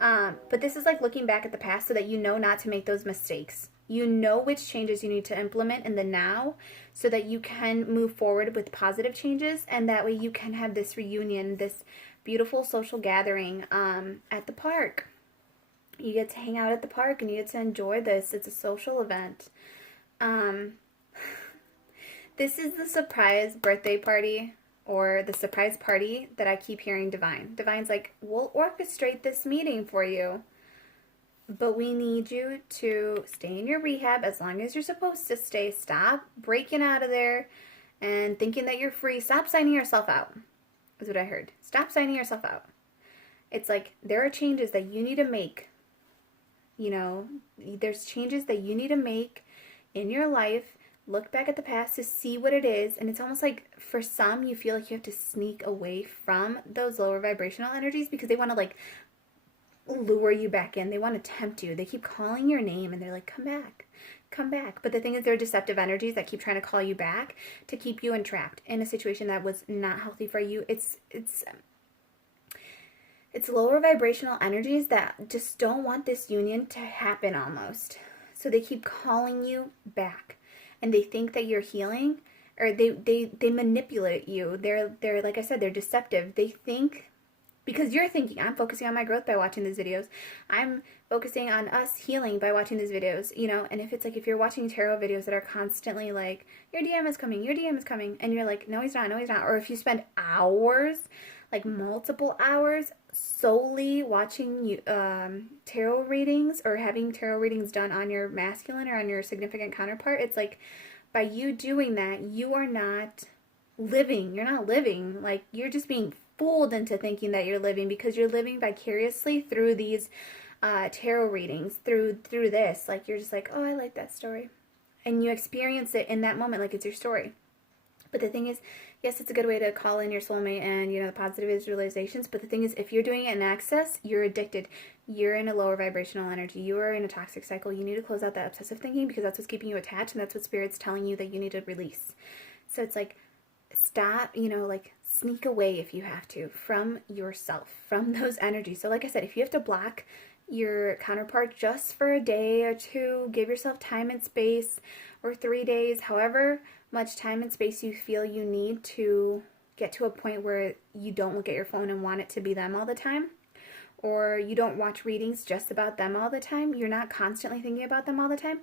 But this is like looking back at the past so that you know not to make those mistakes. You know which changes you need to implement in the now so that you can move forward with positive changes, and that way you can have this reunion, this beautiful social gathering at the park. You get to hang out at the park and you get to enjoy this. It's a social event. This is the surprise birthday party or the surprise party that I keep hearing Divine. Divine's like, we'll orchestrate this meeting for you, but we need you to stay in your rehab as long as you're supposed to stay. Stop breaking out of there and thinking that you're free. Stop signing yourself out, is what I heard. Stop signing yourself out. It's like there are changes that you need to make. There's changes that you need to make in your life. Look back at the past to see what it is. And it's almost like for some, you feel like you have to sneak away from those lower vibrational energies because they want to like lure you back in. They want to tempt you. They keep calling your name and they're like, come back, come back. But the thing is, they're deceptive energies that keep trying to call you back to keep you entrapped in a situation that was not healthy for you. It's lower vibrational energies that just don't want this union to happen almost. So they keep calling you back. And they think that you're healing, or they manipulate you. They're like I said, they're deceptive. They think, because you're thinking, I'm focusing on my growth by watching these videos. I'm focusing on us healing by watching these videos, and if it's like, if you're watching tarot videos that are constantly like, your DM is coming, and you're like, no, he's not. Or if you spend hours, like multiple hours, solely watching tarot readings or having tarot readings done on your masculine or on your significant counterpart, it's like by you doing that, you are not living. You're not living. Like, you're just being fooled into thinking that you're living because you're living vicariously through these tarot readings, through this. Like, you're just like, oh, I like that story. And you experience it in that moment like it's your story. But the thing is, yes, it's a good way to call in your soulmate and, the positive visualizations. But the thing is, if you're doing it in excess, you're addicted. You're in a lower vibrational energy. You are in a toxic cycle. You need to close out that obsessive thinking because that's what's keeping you attached, and that's what Spirit's telling you that you need to release. So it's like, stop, like sneak away if you have to from yourself, from those energies. So like I said, if you have to block your counterpart just for a day or two, give yourself time and space, or 3 days, however much time and space you feel you need to get to a point where you don't look at your phone and want it to be them all the time, or you don't watch readings just about them all the time, you're not constantly thinking about them all the time,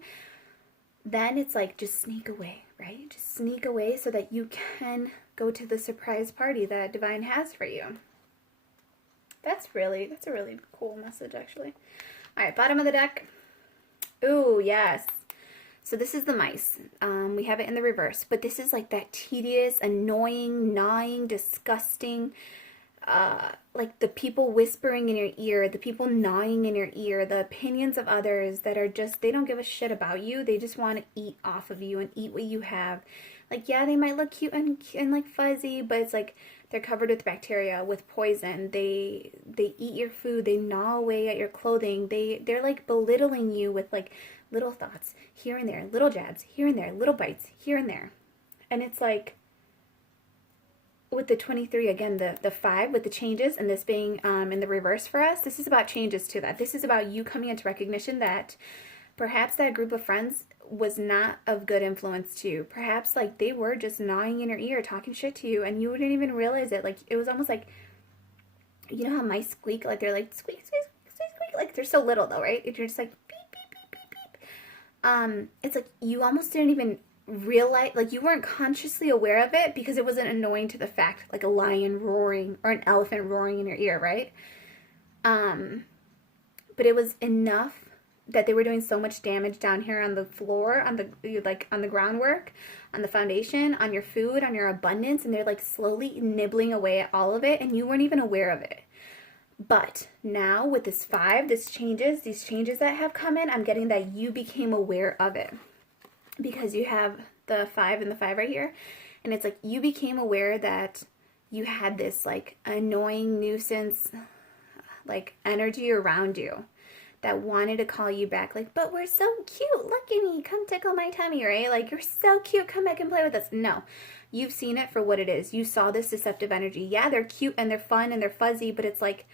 then it's like, just sneak away, right? Just sneak away so that you can go to the surprise party that Divine has for you. That's a really cool message, actually. All right, bottom of the deck. Ooh, yes. So this is the mice. We have it in the reverse, but this is like that tedious, annoying, gnawing, disgusting like the people whispering in your ear, the people gnawing in your ear, the opinions of others that are just, they don't give a shit about you. They just want to eat off of you and eat what you have. Like, yeah, they might look cute and like fuzzy, but it's like they're covered with bacteria, with poison. They eat your food. They gnaw away at your clothing. They're like belittling you with like little thoughts here and there, little jabs here and there, little bites here and there. And it's like, with the 23, again, the 5 with the changes, and this being in the reverse for us, this is about changes to that. This is about you coming into recognition that perhaps that group of friends was not of good influence to you. Perhaps like they were just gnawing in your ear, talking shit to you, and you wouldn't even realize it. Like, it was almost like, you know how mice squeak? Like, they're like, squeak, squeak, squeak, squeak, squeak. Like, they're so little though, right? You're just like, beep, beep, beep, beep, beep. It's like you almost didn't even realize, like you weren't consciously aware of it because it wasn't annoying to the fact, like a lion roaring or an elephant roaring in your ear, right? But it was enough that they were doing so much damage down here on the floor, on the groundwork, on the foundation, on your food, on your abundance, and they're like slowly nibbling away at all of it, and you weren't even aware of it. But now with this 5, these changes that have come in, I'm getting that you became aware of it. Because you have the 5 and the 5 right here. And it's like you became aware that you had this like annoying nuisance like energy around you that wanted to call you back. Like, but we're so cute. Look at me. Come tickle my tummy, right? Like, you're so cute. Come back and play with us. No. You've seen it for what it is. You saw this deceptive energy. Yeah, they're cute and they're fun and they're fuzzy, but it's like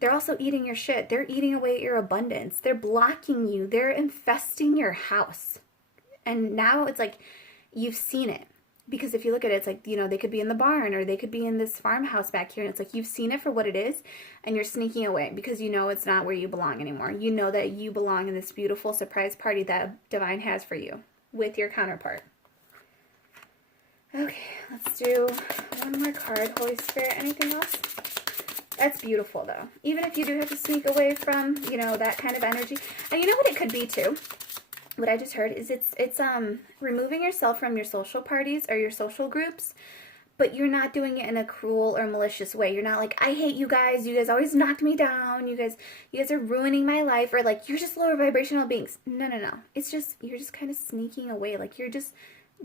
they're also eating your shit. They're eating away at your abundance. They're blocking you. They're infesting your house. And now it's like you've seen it. Because if you look at it, it's like, you know, they could be in the barn or they could be in this farmhouse back here. And it's like you've seen it for what it is and you're sneaking away because you know it's not where you belong anymore. You know that you belong in this beautiful surprise party that Divine has for you with your counterpart. Okay, let's do one more card. Holy Spirit, anything else? That's beautiful though. Even if you do have to sneak away from, you know, that kind of energy. And you know what it could be too? What I just heard is it's removing yourself from your social parties or your social groups, but you're not doing it in a cruel or malicious way. You're not like, I hate you guys always knocked me down, you guys are ruining my life, or like you're just lower vibrational beings. No. It's just you're just kind of sneaking away. Like you're just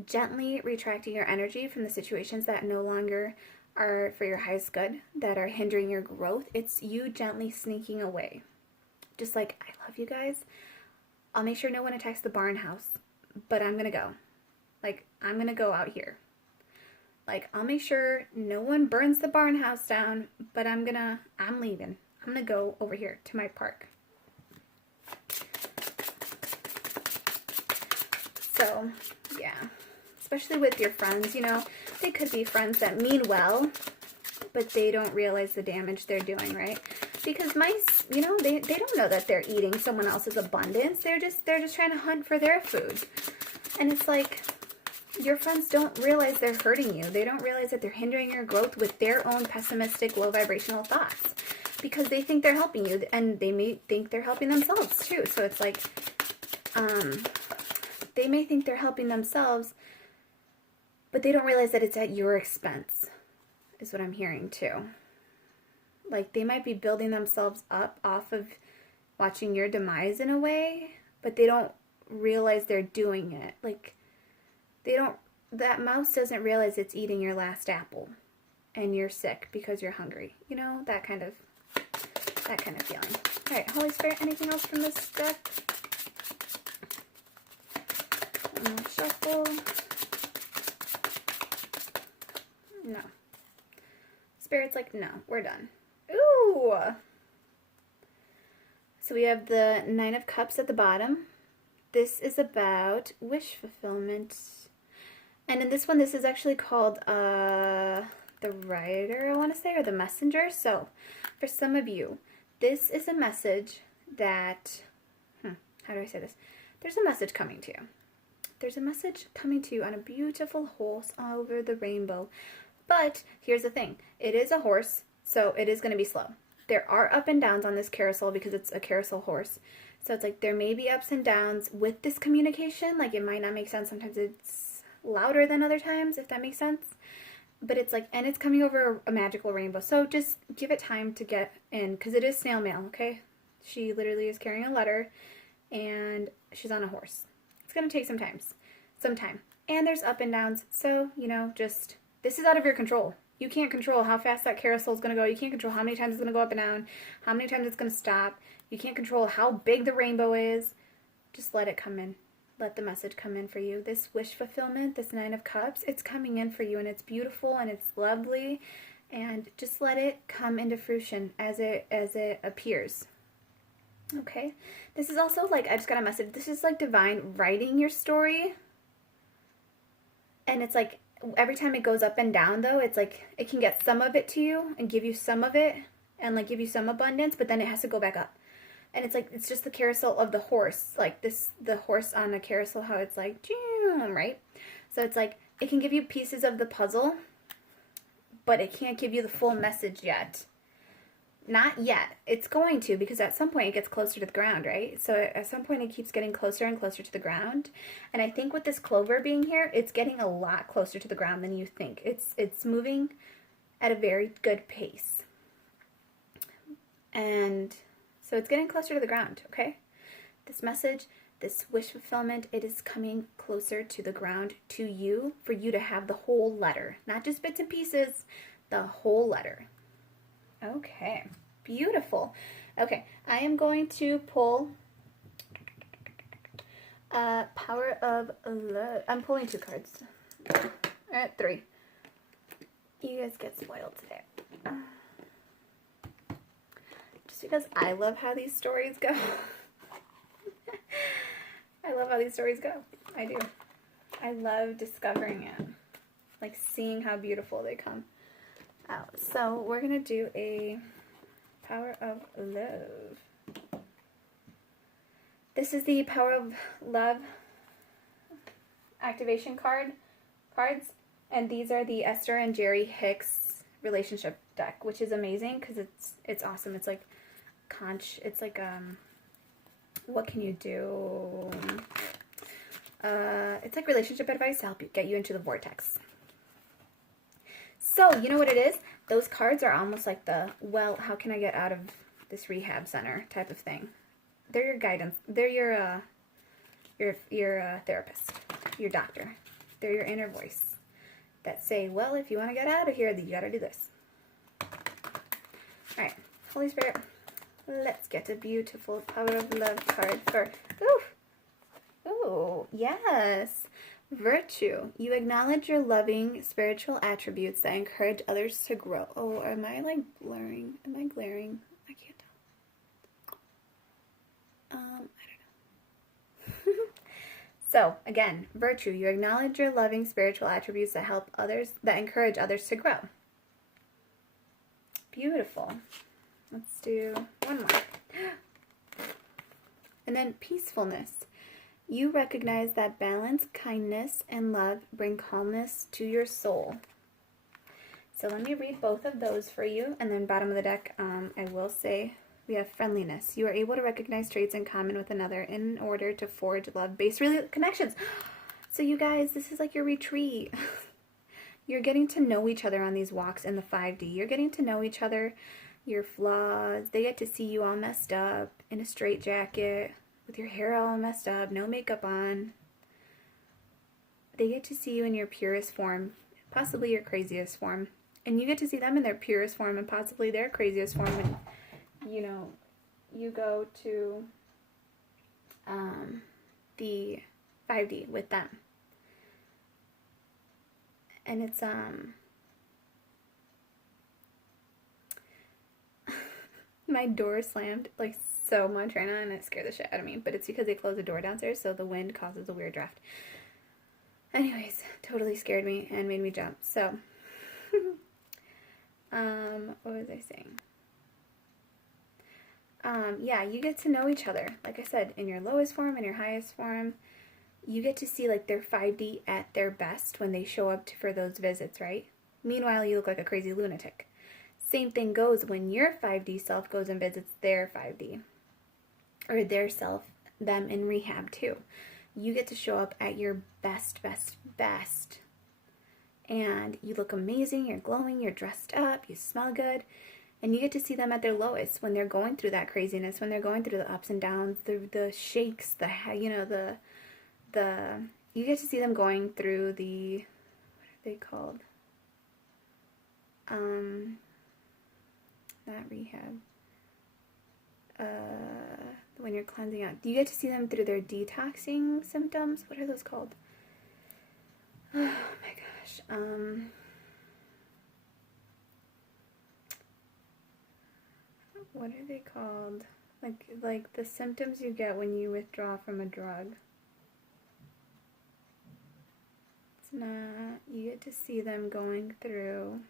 gently retracting your energy from the situations that no longer are for your highest good, that are hindering your growth. It's you gently sneaking away. Just like, I love you guys. I'll make sure no one attacks the barn house, but I'm going to go. Like, I'm going to go out here. Like, I'll make sure no one burns the barn house down, but I'm leaving. I'm going to go over here to my park. So, yeah. Especially with your friends, you know, they could be friends that mean well, but they don't realize the damage they're doing, right? Because mice, you know, they don't know that they're eating someone else's abundance. They're just trying to hunt for their food. And it's like, your friends don't realize they're hurting you. They don't realize that they're hindering your growth with their own pessimistic, low vibrational thoughts. Because they think they're helping you, and they may think they're helping themselves too. So it's like, they may think they're helping themselves, but they don't realize that it's at your expense, is what I'm hearing too. Like, they might be building themselves up off of watching your demise in a way, but they don't realize they're doing it. Like, that mouse doesn't realize it's eating your last apple and you're sick because you're hungry. You know, that kind of feeling. All right, Holy Spirit, anything else from this deck? One more shuffle. No. Spirit's like, no, we're done. Ooh! So we have the 9 of Cups at the bottom. This is about wish fulfillment. And in this one, this is actually called the Rider, I want to say, or the Messenger. So for some of you, this is a message that, how do I say this? There's a message coming to you. There's a message coming to you on a beautiful horse over the rainbow. But here's the thing. It is a horse, so it is going to be slow. There are up and downs on this carousel because it's a carousel horse. So it's like there may be ups and downs with this communication. Like, it might not make sense. Sometimes it's louder than other times, if that makes sense. but it's like, and it's coming over a magical rainbow. So just give it time to get in, because it is snail mail, okay? She literally is carrying a letter, and she's on a horse. It's going to take some time. And there's up and downs. So, you know, just, this is out of your control. You can't control how fast that carousel is going to go. You can't control how many times it's going to go up and down, how many times it's going to stop. You can't control how big the rainbow is. Just let it come in. Let the message come in for you. This wish fulfillment, this 9 of Cups, it's coming in for you, and it's beautiful and it's lovely, and just let it come into fruition as it appears. Okay? This is also like, I just got a message. This is like divine writing your story. And it's like, every time it goes up and down, though, it's like, it can get some of it to you and give you some of it and like give you some abundance, but then it has to go back up. And it's like, it's just the carousel of the horse, like this, the horse on a carousel, how it's like, right? So it's like, it can give you pieces of the puzzle, but it can't give you the full message yet. Not yet. It's going to, because at some point it gets closer to the ground, right? So at some point it keeps getting closer and closer to the ground. And I think with this clover being here, it's getting a lot closer to the ground than you think. It's moving at a very good pace. And so it's getting closer to the ground, okay? This message, this wish fulfillment, it is coming closer to the ground, to you, for you to have the whole letter. Not just bits and pieces, the whole letter. Okay, beautiful. Okay, I am going to pull Power of Love. I'm pulling 2 cards. All right, 3. You guys get spoiled today. Just because I love how these stories go. I love how these stories go. I do. I love discovering it. Like seeing how beautiful they come out. So we're going to do a Power of Love. This is the Power of Love activation cards. And these are the Esther and Jerry Hicks relationship deck, which is amazing because it's awesome. It's like it's like what can you do? It's like relationship advice to help you get you into the vortex. So, you know what it is? Those cards are almost like the, well, how can I get out of this rehab center type of thing. They're your guidance. They're your therapist, your doctor. They're your inner voice that say, well, if you want to get out of here, then you got to do this. All right, Holy Spirit, let's get a beautiful Power of Love card for, ooh, yes. Virtue. You acknowledge your loving spiritual attributes that encourage others to grow. Oh, am I like blurring? Am I glaring? I can't tell. I don't know. So, again, virtue. You acknowledge your loving spiritual attributes that help others, that encourage others to grow. Beautiful. Let's do one more. And then peacefulness. You recognize that balance, kindness, and love bring calmness to your soul. So let me read both of those for you. And then bottom of the deck, I will say we have friendliness. You are able to recognize traits in common with another in order to forge love-based connections. So you guys, this is like your retreat. You're getting to know each other on these walks in the 5D. You're getting to know each other, your flaws. They get to see you all messed up in a straitjacket, with your hair all messed up, no makeup on. They get to see you in your purest form, possibly your craziest form. And you get to see them in their purest form and possibly their craziest form when, you know, you go to the 5D with them. And it's, my door slammed, like, so much right now, and it scared the shit out of me, but it's because they closed the door downstairs, so the wind causes a weird draft. Anyways, totally scared me and made me jump. So what was I saying? Yeah, you get to know each other, like I said, in your lowest form and your highest form. You get to see like their 5D at their best when they show up for those visits, right? Meanwhile, you look like a crazy lunatic. Same thing goes when your 5D self goes and visits their 5D. Or their self, them in rehab too. You get to show up at your best, best, best. and you look amazing, you're glowing, you're dressed up, you smell good, and you get to see them at their lowest when they're going through that craziness, when they're going through the ups and downs, the shakes, the you get to see them going through the, what are they called? Not rehab. When you're cleansing out, you get to see them through their detoxing symptoms. What are those called? Oh my gosh. What are they called? Like the symptoms you get when you withdraw from a drug. It's not, you get to see them going through,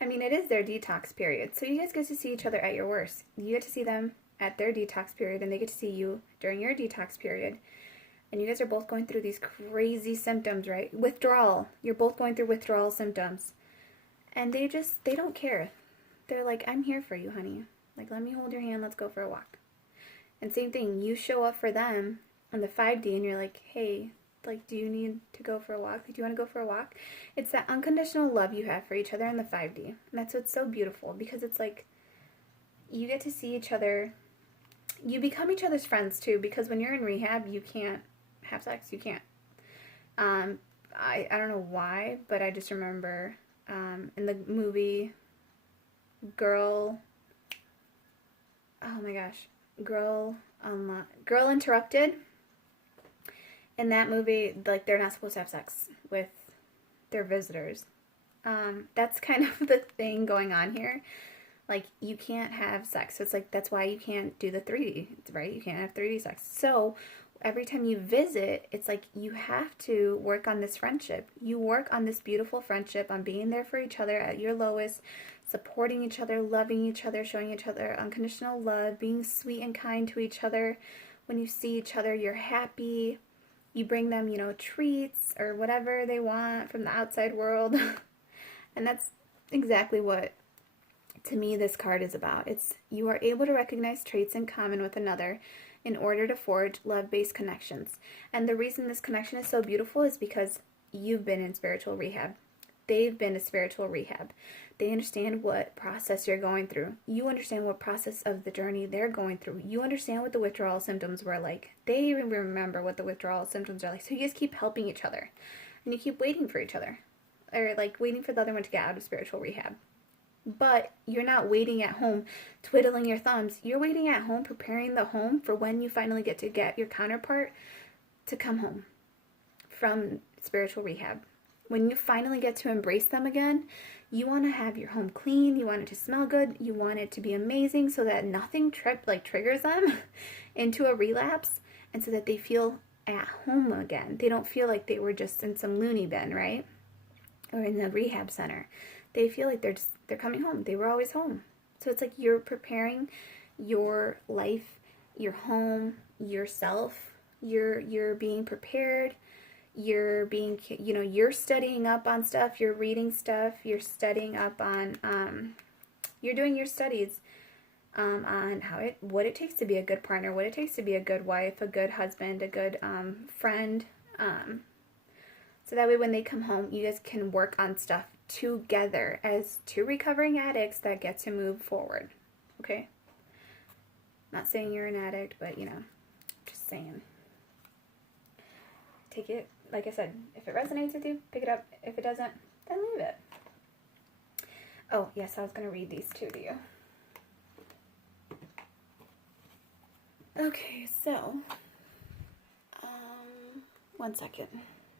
I mean, it is their detox period. So you guys get to see each other at your worst. You get to see them at their detox period, and they get to see you during your detox period. And you guys are both going through these crazy symptoms, right? Withdrawal. You're both going through withdrawal symptoms. And they don't care. They're like, I'm here for you, honey. Like, let me hold your hand. Let's go for a walk. And same thing. You show up for them on the 5D, and you're like, hey, like, do you need to go for a walk? Like, do you want to go for a walk? It's that unconditional love you have for each other in the 5D. And that's what's so beautiful, because it's like, you get to see each other. You become each other's friends, too, because when you're in rehab, you can't have sex. You can't. I don't know why, but I just remember in the movie Girl Interrupted. In that movie, like, they're not supposed to have sex with their visitors. That's kind of the thing going on here. Like, you can't have sex. So it's like, that's why you can't do the 3D, right? You can't have 3D sex. So every time you visit, it's like you have to work on this friendship. You work on this beautiful friendship, on being there for each other at your lowest, supporting each other, loving each other, showing each other unconditional love, being sweet and kind to each other. When you see each other, you're happy. You bring them, treats or whatever they want from the outside world. And that's exactly what, to me, this card is about. It's, you are able to recognize traits in common with another in order to forge love-based connections. And the reason this connection is so beautiful is because you've been in spiritual rehab. They've been to spiritual rehab. They understand what process you're going through. You understand what process of the journey they're going through. You understand what the withdrawal symptoms were like. They even remember what the withdrawal symptoms are like. So you guys keep helping each other. And you keep waiting for each other. Or like waiting for the other one to get out of spiritual rehab. But you're not waiting at home twiddling your thumbs. You're waiting at home preparing the home for when you finally get to get your counterpart to come home from spiritual rehab. When you finally get to embrace them again, you want to have your home clean, you want it to smell good, you want it to be amazing so that nothing triggers them into a relapse, and so that they feel at home again. They don't feel like they were just in some loony bin, right? Or in the rehab center. They feel like they're coming home. They were always home. So it's like you're preparing your life, your home, yourself. You're being prepared. You're being, you're studying up on stuff, you're reading stuff, you're studying up on, you're doing your studies on what it takes to be a good partner, what it takes to be a good wife, a good husband, a good friend, so that way when they come home, you guys can work on stuff together as two recovering addicts that get to move forward, okay? Not saying you're an addict, but, just saying. Take it. Like I said, if it resonates with you, pick it up. If it doesn't, then leave it. Oh, yes, I was going to read these two to you. Okay, so, one second.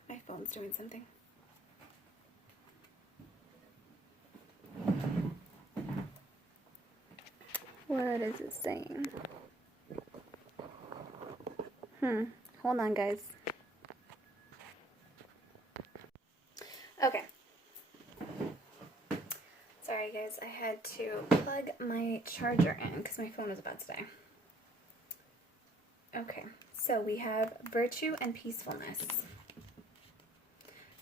My phone's doing something. What is it saying? Hold on, guys. Okay. Sorry, guys. I had to plug my charger in because my phone was about to die. Okay. So we have virtue and peacefulness.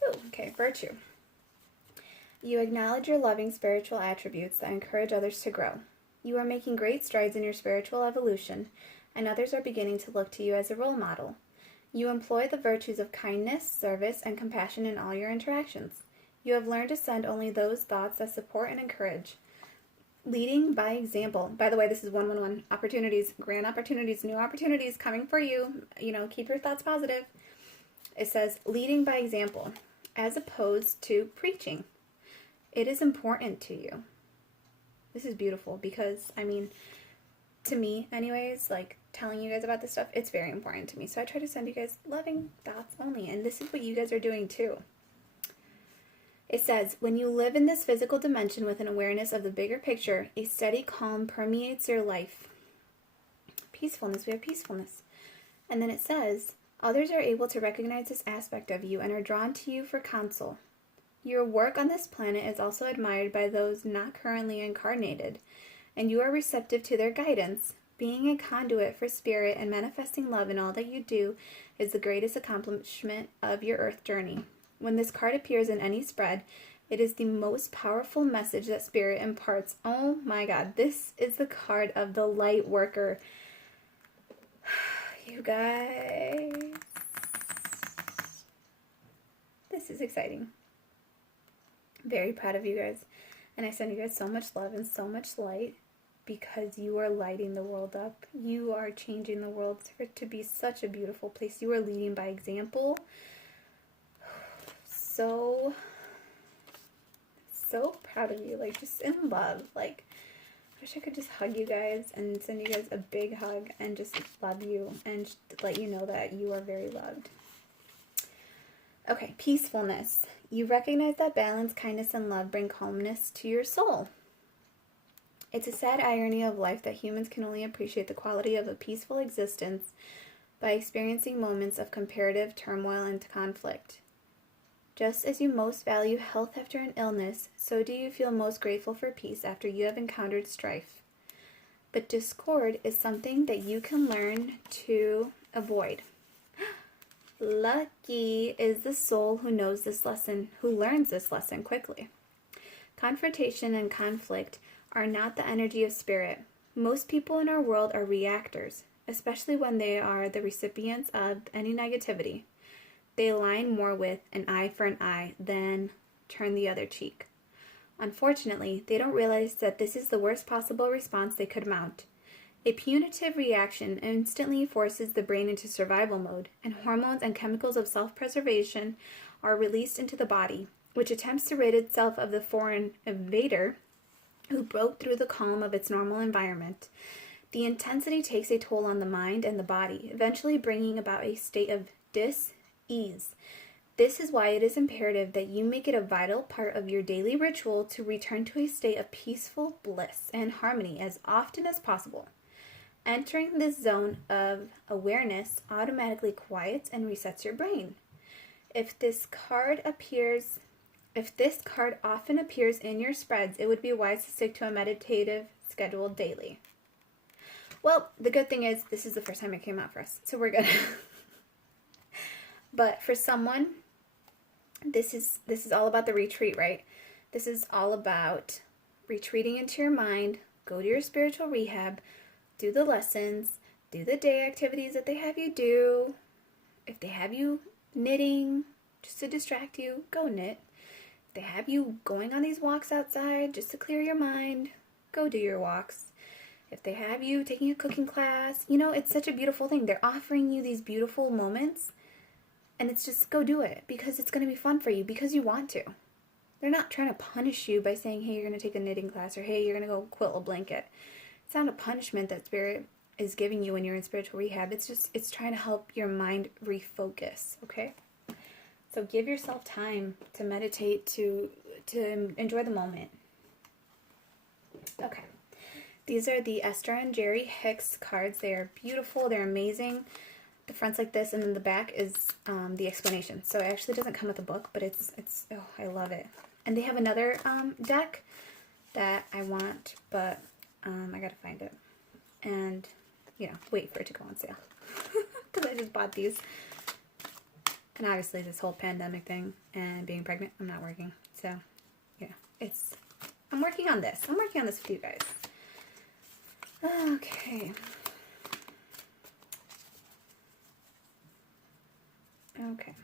Ooh, okay. Virtue. You acknowledge your loving spiritual attributes that encourage others to grow. You are making great strides in your spiritual evolution, and others are beginning to look to you as a role model. You employ the virtues of kindness, service, and compassion in all your interactions. You have learned to send only those thoughts that support and encourage. Leading by example. By the way, this is 111. Opportunities, grand opportunities, new opportunities coming for you. You know, keep your thoughts positive. It says leading by example as opposed to preaching. It is important to you. This is beautiful because, I mean, to me anyways, like telling you guys about this stuff, it's very important to me. So I try to send you guys loving thoughts only. And this is what you guys are doing too. It says, when you live in this physical dimension with an awareness of the bigger picture, a steady calm permeates your life. Peacefulness, we have peacefulness. And then it says, others are able to recognize this aspect of you and are drawn to you for counsel. Your work on this planet is also admired by those not currently incarnated, and you are receptive to their guidance. Being a conduit for spirit and manifesting love in all that you do is the greatest accomplishment of your earth journey. When this card appears in any spread, it is the most powerful message that spirit imparts. Oh my God, this is the card of the light worker. You guys, this is exciting. Very proud of you guys. And I send you guys so much love and so much light because you are lighting the world up. You are changing the world for it to be such a beautiful place. You are leading by example. So proud of you. Like, just in love. Like, I wish I could just hug you guys and send you guys a big hug and just love you and just let you know that you are very loved. Okay, peacefulness. You recognize that balance, kindness, and love bring calmness to your soul. It's a sad irony of life that humans can only appreciate the quality of a peaceful existence by experiencing moments of comparative turmoil and conflict. Just as you most value health after an illness, so do you feel most grateful for peace after you have encountered strife. But discord is something that you can learn to avoid. Lucky is the soul who knows this lesson, who learns this lesson quickly. Confrontation and conflict are not the energy of spirit. Most people in our world are reactors, especially when they are the recipients of any negativity. They align more with an eye for an eye than turn the other cheek. Unfortunately, they don't realize that this is the worst possible response they could mount. A punitive reaction instantly forces the brain into survival mode, and hormones and chemicals of self-preservation are released into the body, which attempts to rid itself of the foreign invader who broke through the calm of its normal environment. The intensity takes a toll on the mind and the body, eventually bringing about a state of dis-ease. This is why it is imperative that you make it a vital part of your daily ritual to return to a state of peaceful bliss and harmony as often as possible. Entering this zone of awareness automatically quiets and resets your brain. If this card often appears in your spreads, it would be wise to stick to a meditative schedule daily. Well, the good thing is this is the first time it came out for us, so we're good. But for someone, this is all about the retreat, right? This is all about retreating into your mind, go to your spiritual rehab, do the lessons, do the day activities that they have you do. If they have you knitting just to distract you, go knit. If they have you going on these walks outside just to clear your mind, go do your walks. If they have you taking a cooking class, you know, it's such a beautiful thing. They're offering you these beautiful moments, and it's just go do it because it's going to be fun for you because you want to. They're not trying to punish you by saying, hey, you're going to take a knitting class, or hey, you're going to go quilt a blanket. It's not a punishment that Spirit is giving you when you're in spiritual rehab. It's trying to help your mind refocus, okay? So give yourself time to meditate, to enjoy the moment. Okay. These are the Esther and Jerry Hicks cards. They are beautiful. They're amazing. The front's like this, and then the back is the explanation. So it actually doesn't come with a book, but it's oh, I love it. And they have another deck that I want, but I gotta find it. And, you know, wait for it to go on sale. Because I just bought these. And obviously this whole pandemic thing and being pregnant, I'm not working. So, yeah, I'm working on this. I'm working on this with you guys. Okay. Okay.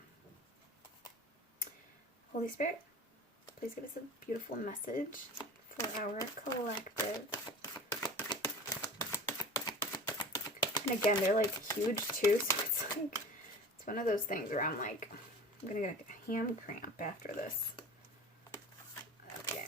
Holy Spirit, please give us a beautiful message for our collective. And again, they're like huge too, so it's like, it's one of those things where I'm like, I'm gonna get a ham cramp after this. Okay.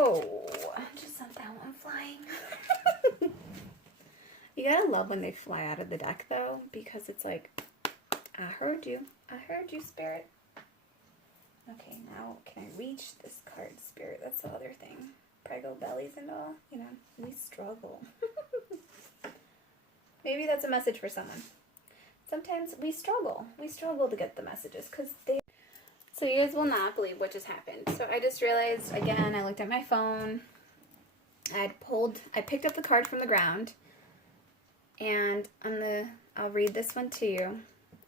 Oh, I just sent that one flying. You gotta love when they fly out of the deck, though, because it's like, I heard you, Spirit. Okay, now can I reach this card, Spirit? That's the other thing. Prego bellies and all, you know, we struggle. Maybe that's a message for someone. Sometimes we struggle. We struggle to get the messages, because they... So you guys will not believe what just happened. So I just realized, again, I looked at my phone. I picked up the card from the ground. And I'll read this one to you.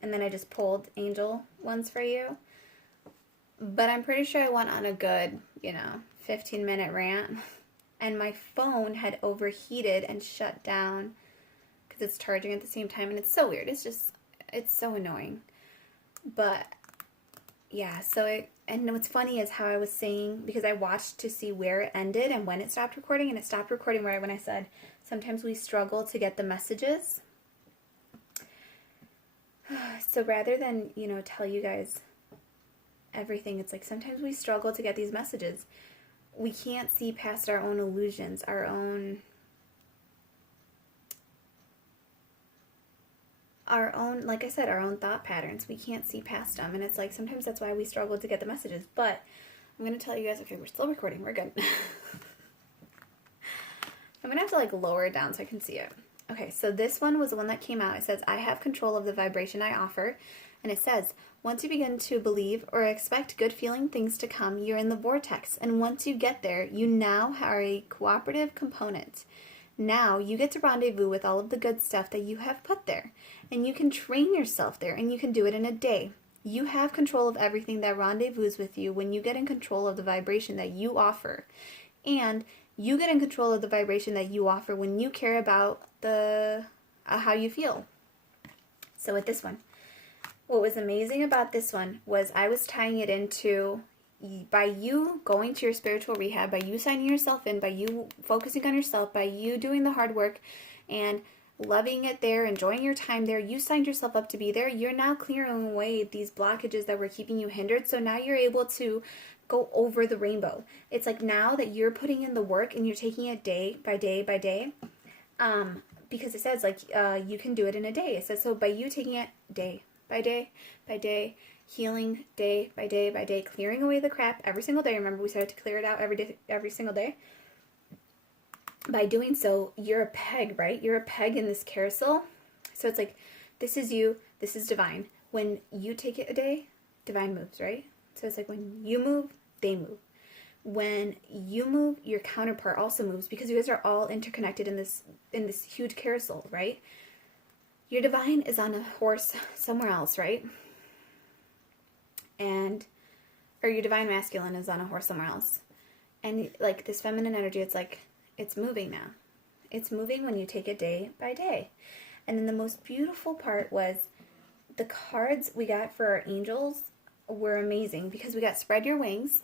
And then I just pulled angel ones for you. But I'm pretty sure I went on a good, 15-minute rant. And my phone had overheated and shut down because it's charging at the same time. And it's so weird. It's so annoying. But... yeah, and what's funny is how I was saying, because I watched to see where it ended and when it stopped recording, and it stopped recording right when I said, sometimes we struggle to get the messages. So rather than, tell you guys everything, it's like sometimes we struggle to get these messages. We can't see past our own illusions, our own, like I said, our own thought patterns. We can't see past them. And it's like, sometimes that's why we struggle to get the messages. But I'm going to tell you guys, okay, we're still recording. We're good. I'm going to have to like lower it down so I can see it. Okay, so this one was the one that came out. It says, I have control of the vibration I offer. And it says, once you begin to believe or expect good feeling things to come, you're in the vortex. And once you get there, you now are a cooperative component. Now you get to rendezvous with all of the good stuff that you have put there. And you can train yourself there, and you can do it in a day. You have control of everything that rendezvous with you when you get in control of the vibration that you offer. And you get in control of the vibration that you offer when you care about how you feel. So with this one, what was amazing about this one was I was tying it into, by you going to your spiritual rehab, by you signing yourself in, by you focusing on yourself, by you doing the hard work and loving it there, enjoying your time there, you signed yourself up to be there. You're now clearing away these blockages that were keeping you hindered. So now you're able to go over the rainbow. It's like now that you're putting in the work and you're taking it day by day by day, because it says like you can do it in a day. It says, so by you taking it day by day by day, healing day by day by day, clearing away the crap every single day. Remember, we said to clear it out every day, every single day. By doing so, you're a peg, right? You're a peg in this carousel. So it's like, this is you, this is divine. When you take it a day, divine moves, right? So it's like when you move, they move. When you move, your counterpart also moves, because you guys are all interconnected in this huge carousel, right? Your divine is on a horse somewhere else, right? Or your divine masculine is on a horse somewhere else. And like this feminine energy, it's like, it's moving now. It's moving when you take it day by day. And then the most beautiful part was the cards we got for our angels were amazing, because we got spread your wings.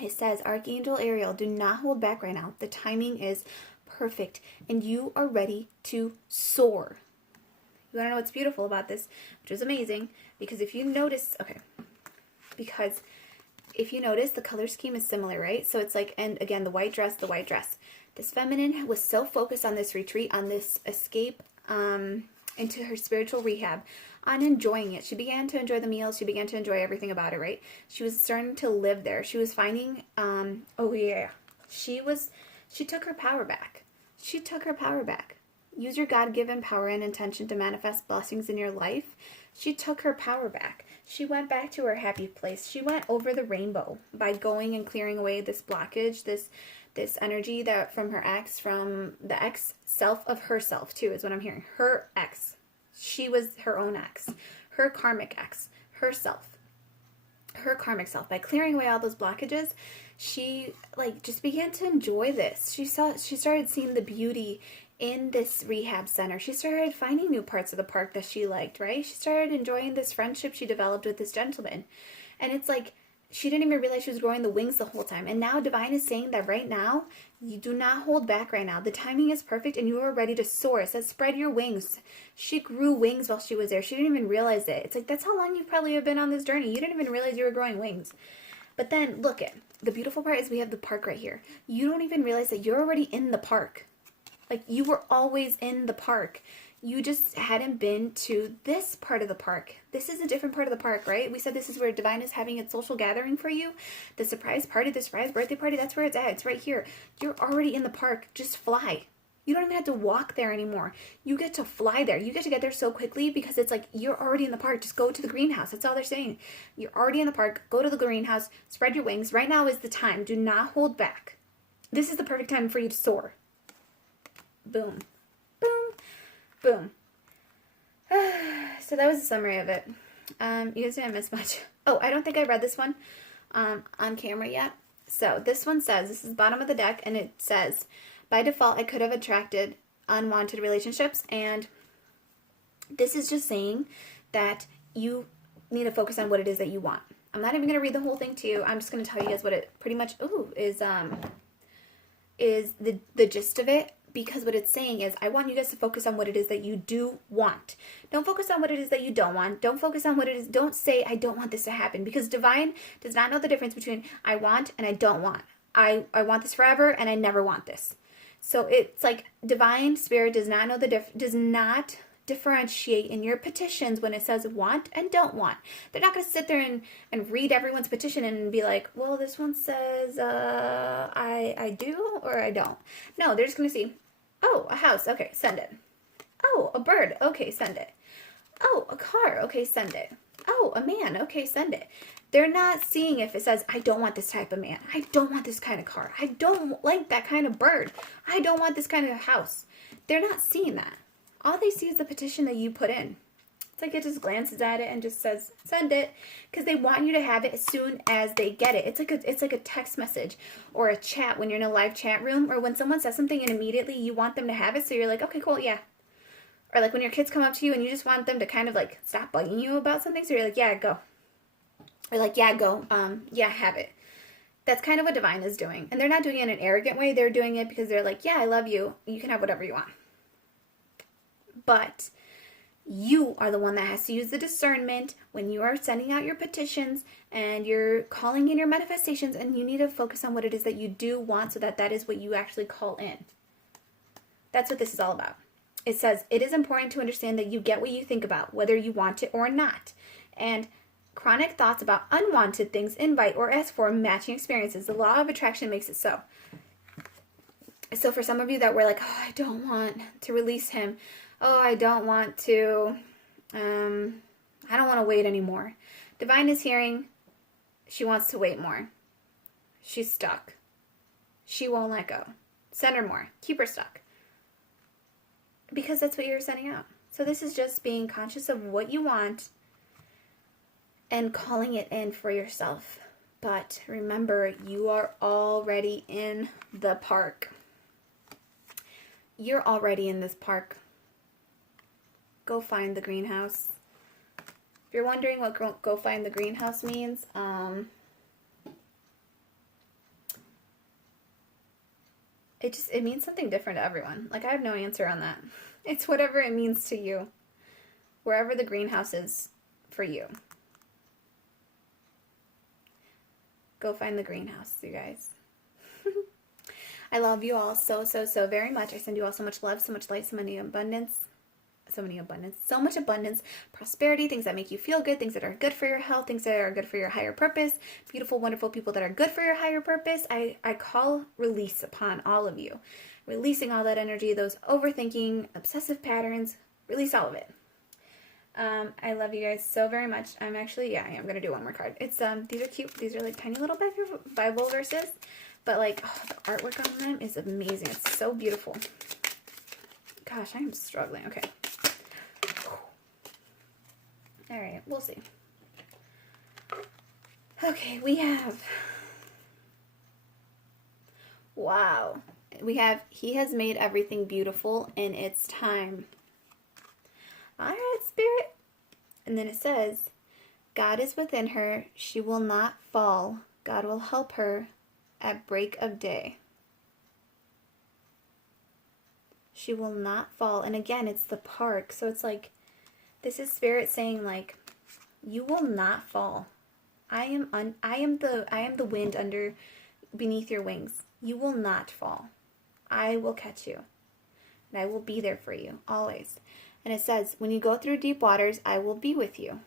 It says, Archangel Ariel, do not hold back right now. The timing is perfect and you are ready to soar. You want to know what's beautiful about this, which is amazing, because if you notice, the color scheme is similar, right? So it's like, and again, the white dress. This feminine was so focused on this retreat, on this escape into her spiritual rehab, on enjoying it. She began to enjoy the meals. She began to enjoy everything about it, right? She was starting to live there. She was finding, she took her power back. Use your God-given power and intention to manifest blessings in your life. She took her power back. She went back to her happy place. She went over the rainbow by going and clearing away this blockage, this this energy that from her ex, from the ex self of herself too, is what I'm hearing. Her ex. She was her own ex. Her karmic ex. Herself. Her karmic self. By clearing away all those blockages, she like just began to enjoy this. She started seeing the beauty in this rehab center. She started finding new parts of the park that she liked, right? She started enjoying this friendship she developed with this gentleman. And it's like she didn't even realize she was growing the wings the whole time. And now Divine is saying that right now, you do not hold back right now. The timing is perfect and you are ready to soar. It says spread your wings. She grew wings while she was there. She didn't even realize it. It's like that's how long you probably have been on this journey. You didn't even realize you were growing wings. But then look at the beautiful part is we have the park right here. You don't even realize that you're already in the park. Like you were always in the park. You just hadn't been to this part of the park. This is a different part of the park, right? We said this is where Divine is having its social gathering for you. The surprise party, the surprise birthday party, that's where it's at. It's right here. You're already in the park. Just fly. You don't even have to walk there anymore. You get to fly there. You get to get there so quickly because it's like you're already in the park. Just go to the greenhouse. That's all they're saying. You're already in the park. Go to the greenhouse. Spread your wings. Right now is the time. Do not hold back. This is the perfect time for you to soar. Boom. Boom. Boom. So that was a summary of it. You guys didn't miss much. Oh, I don't think I read this one on camera yet. So this one says, this is the bottom of the deck, and it says, by default, I could have attracted unwanted relationships. And this is just saying that you need to focus on what it is that you want. I'm not even going to read the whole thing to you. I'm just going to tell you guys what it pretty much is the gist of it. Because what it's saying is, I want you guys to focus on what it is that you do want. Don't focus on what it is that you don't want. Don't focus on what it is. Don't say, I don't want this to happen. Because Divine does not know the difference between I want and I don't want. I want this forever and I never want this. So it's like Divine Spirit does not know does not differentiate in your petitions when it says want and don't want. They're not going to sit there and read everyone's petition and be like, well, this one says I do or I don't. No, they're just going to see, oh, a house. Okay, send it. Oh, a bird. Okay, send it. Oh, a car. Okay, send it. Oh, a man. Okay, send it. They're not seeing if it says, I don't want this type of man. I don't want this kind of car. I don't like that kind of bird. I don't want this kind of house. They're not seeing that. All they see is the petition that you put in. It's like it just glances at it and just says, send it. Because they want you to have it as soon as they get it. It's like a text message or a chat when you're in a live chat room. Or when someone says something and immediately you want them to have it. So you're like, okay, cool, yeah. Or like when your kids come up to you and you just want them to kind of like stop bugging you about something. So you're like, yeah, go. Or like, yeah, go. Yeah, have it. That's kind of what Divine is doing. And they're not doing it in an arrogant way. They're doing it because they're like, yeah, I love you. You can have whatever you want. But you are the one that has to use the discernment when you are sending out your petitions and you're calling in your manifestations, and you need to focus on what it is that you do want so that is what you actually call in. That's what this is all about. It says, it is important to understand that you get what you think about, whether you want it or not. And chronic thoughts about unwanted things invite or ask for matching experiences. The law of attraction makes it so. So for some of you that were like, oh, I don't want to release him. Oh, I don't want to, I don't want to wait anymore. Divine is hearing, she wants to wait more. She's stuck. She won't let go. Send her more. Keep her stuck. Because that's what you're sending out. So this is just being conscious of what you want and calling it in for yourself. But remember, you are already in the park. You're already in this park. Go find the greenhouse. If you're wondering what go find the greenhouse means, it means something different to everyone. Like, I have no answer on that. It's whatever it means to you. Wherever the greenhouse is for you. Go find the greenhouse, you guys. I love you all so, so, so very much. I send you all so much love, so much light, so much abundance, prosperity, things that make you feel good, things that are good for your health, things that are good for your higher purpose, beautiful, wonderful people that are good for your higher purpose. I call release upon all of you. Releasing all that energy, those overthinking, obsessive patterns, release all of it. I love you guys so very much. I'm going to do one more card. It's, these are cute. These are like tiny little Bible verses But like, oh, the artwork on them is amazing. It's so beautiful. Gosh, I am struggling. Okay. All right, we'll see. Okay, we have, wow. We have, he has made everything beautiful in its time. All right, Spirit. And then it says, God is within her. She will not fall. God will help her at break of day. She will not fall. And again, it's the park. So it's like, this is Spirit saying like, you will not fall. I am the wind under beneath your wings. You will not fall. I will catch you. And I will be there for you always. And it says, when you go through deep waters, I will be with you.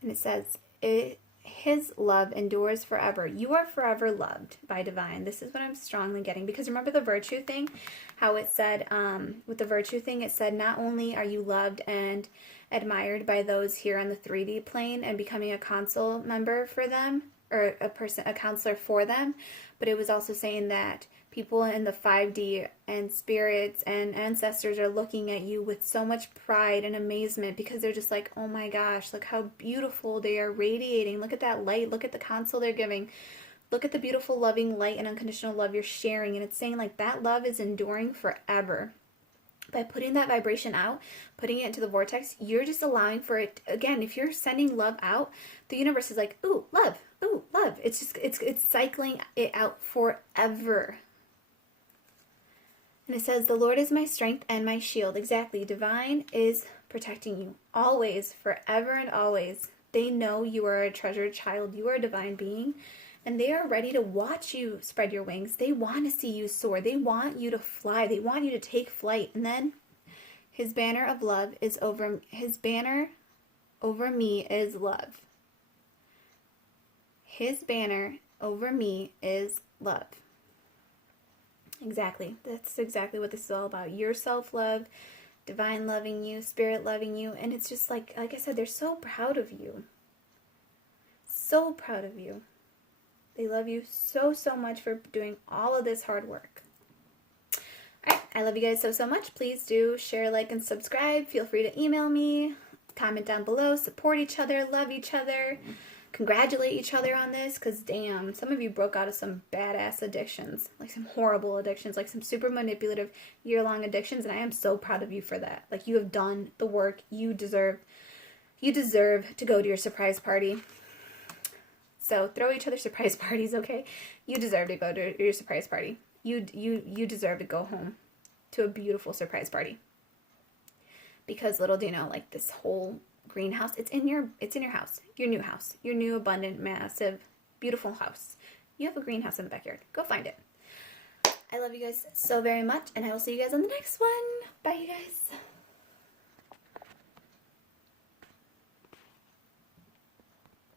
And it says, his love endures forever. You are forever loved by divine. This is what I'm strongly getting. Because remember the virtue thing? How it said, with the virtue thing, it said, not only are you loved and admired by those here on the 3D plane and becoming a council member for them, or a counselor for them, but it was also saying that people in the 5D and spirits and ancestors are looking at you with so much pride and amazement because they're just like, oh my gosh, look how beautiful they are radiating. Look at that light. Look at the counsel they're giving. Look at the beautiful, loving light and unconditional love you're sharing. And it's saying like that love is enduring forever. By putting that vibration out, putting it into the vortex, you're just allowing for it. Again, if you're sending love out, the universe is like, ooh, love, ooh, love. It's just, it's cycling it out forever. And it says, the Lord is my strength and my shield. Exactly. Divine is protecting you always, forever and always. They know you are a treasured child. You are a divine being. And they are ready to watch you spread your wings. They want to see you soar. They want you to fly. They want you to take flight. And then his banner of love is over. His banner over me is love. His banner over me is love. Exactly. That's exactly what this is all about. Your self-love, divine loving you, spirit loving you. And it's just like I said, they're so proud of you. So proud of you. They love you so, so much for doing all of this hard work. All right. I love you guys so, so much. Please do share, like, and subscribe. Feel free to email me. Comment down below. Support each other. Love each other. Congratulate each other on this. Because, damn, some of you broke out of some badass addictions. Like, some horrible addictions. Like, some super manipulative year-long addictions. And I am so proud of you for that. Like, you have done the work you deserve. You deserve to go to your surprise party. So throw each other surprise parties, okay? You deserve to go to your surprise party. You deserve to go home to a beautiful surprise party. Because little do you know, like this whole greenhouse, it's in your house, your new abundant, massive, beautiful house. You have a greenhouse in the backyard. Go find it. I love you guys so very much, and I will see you guys on the next one. Bye, you guys.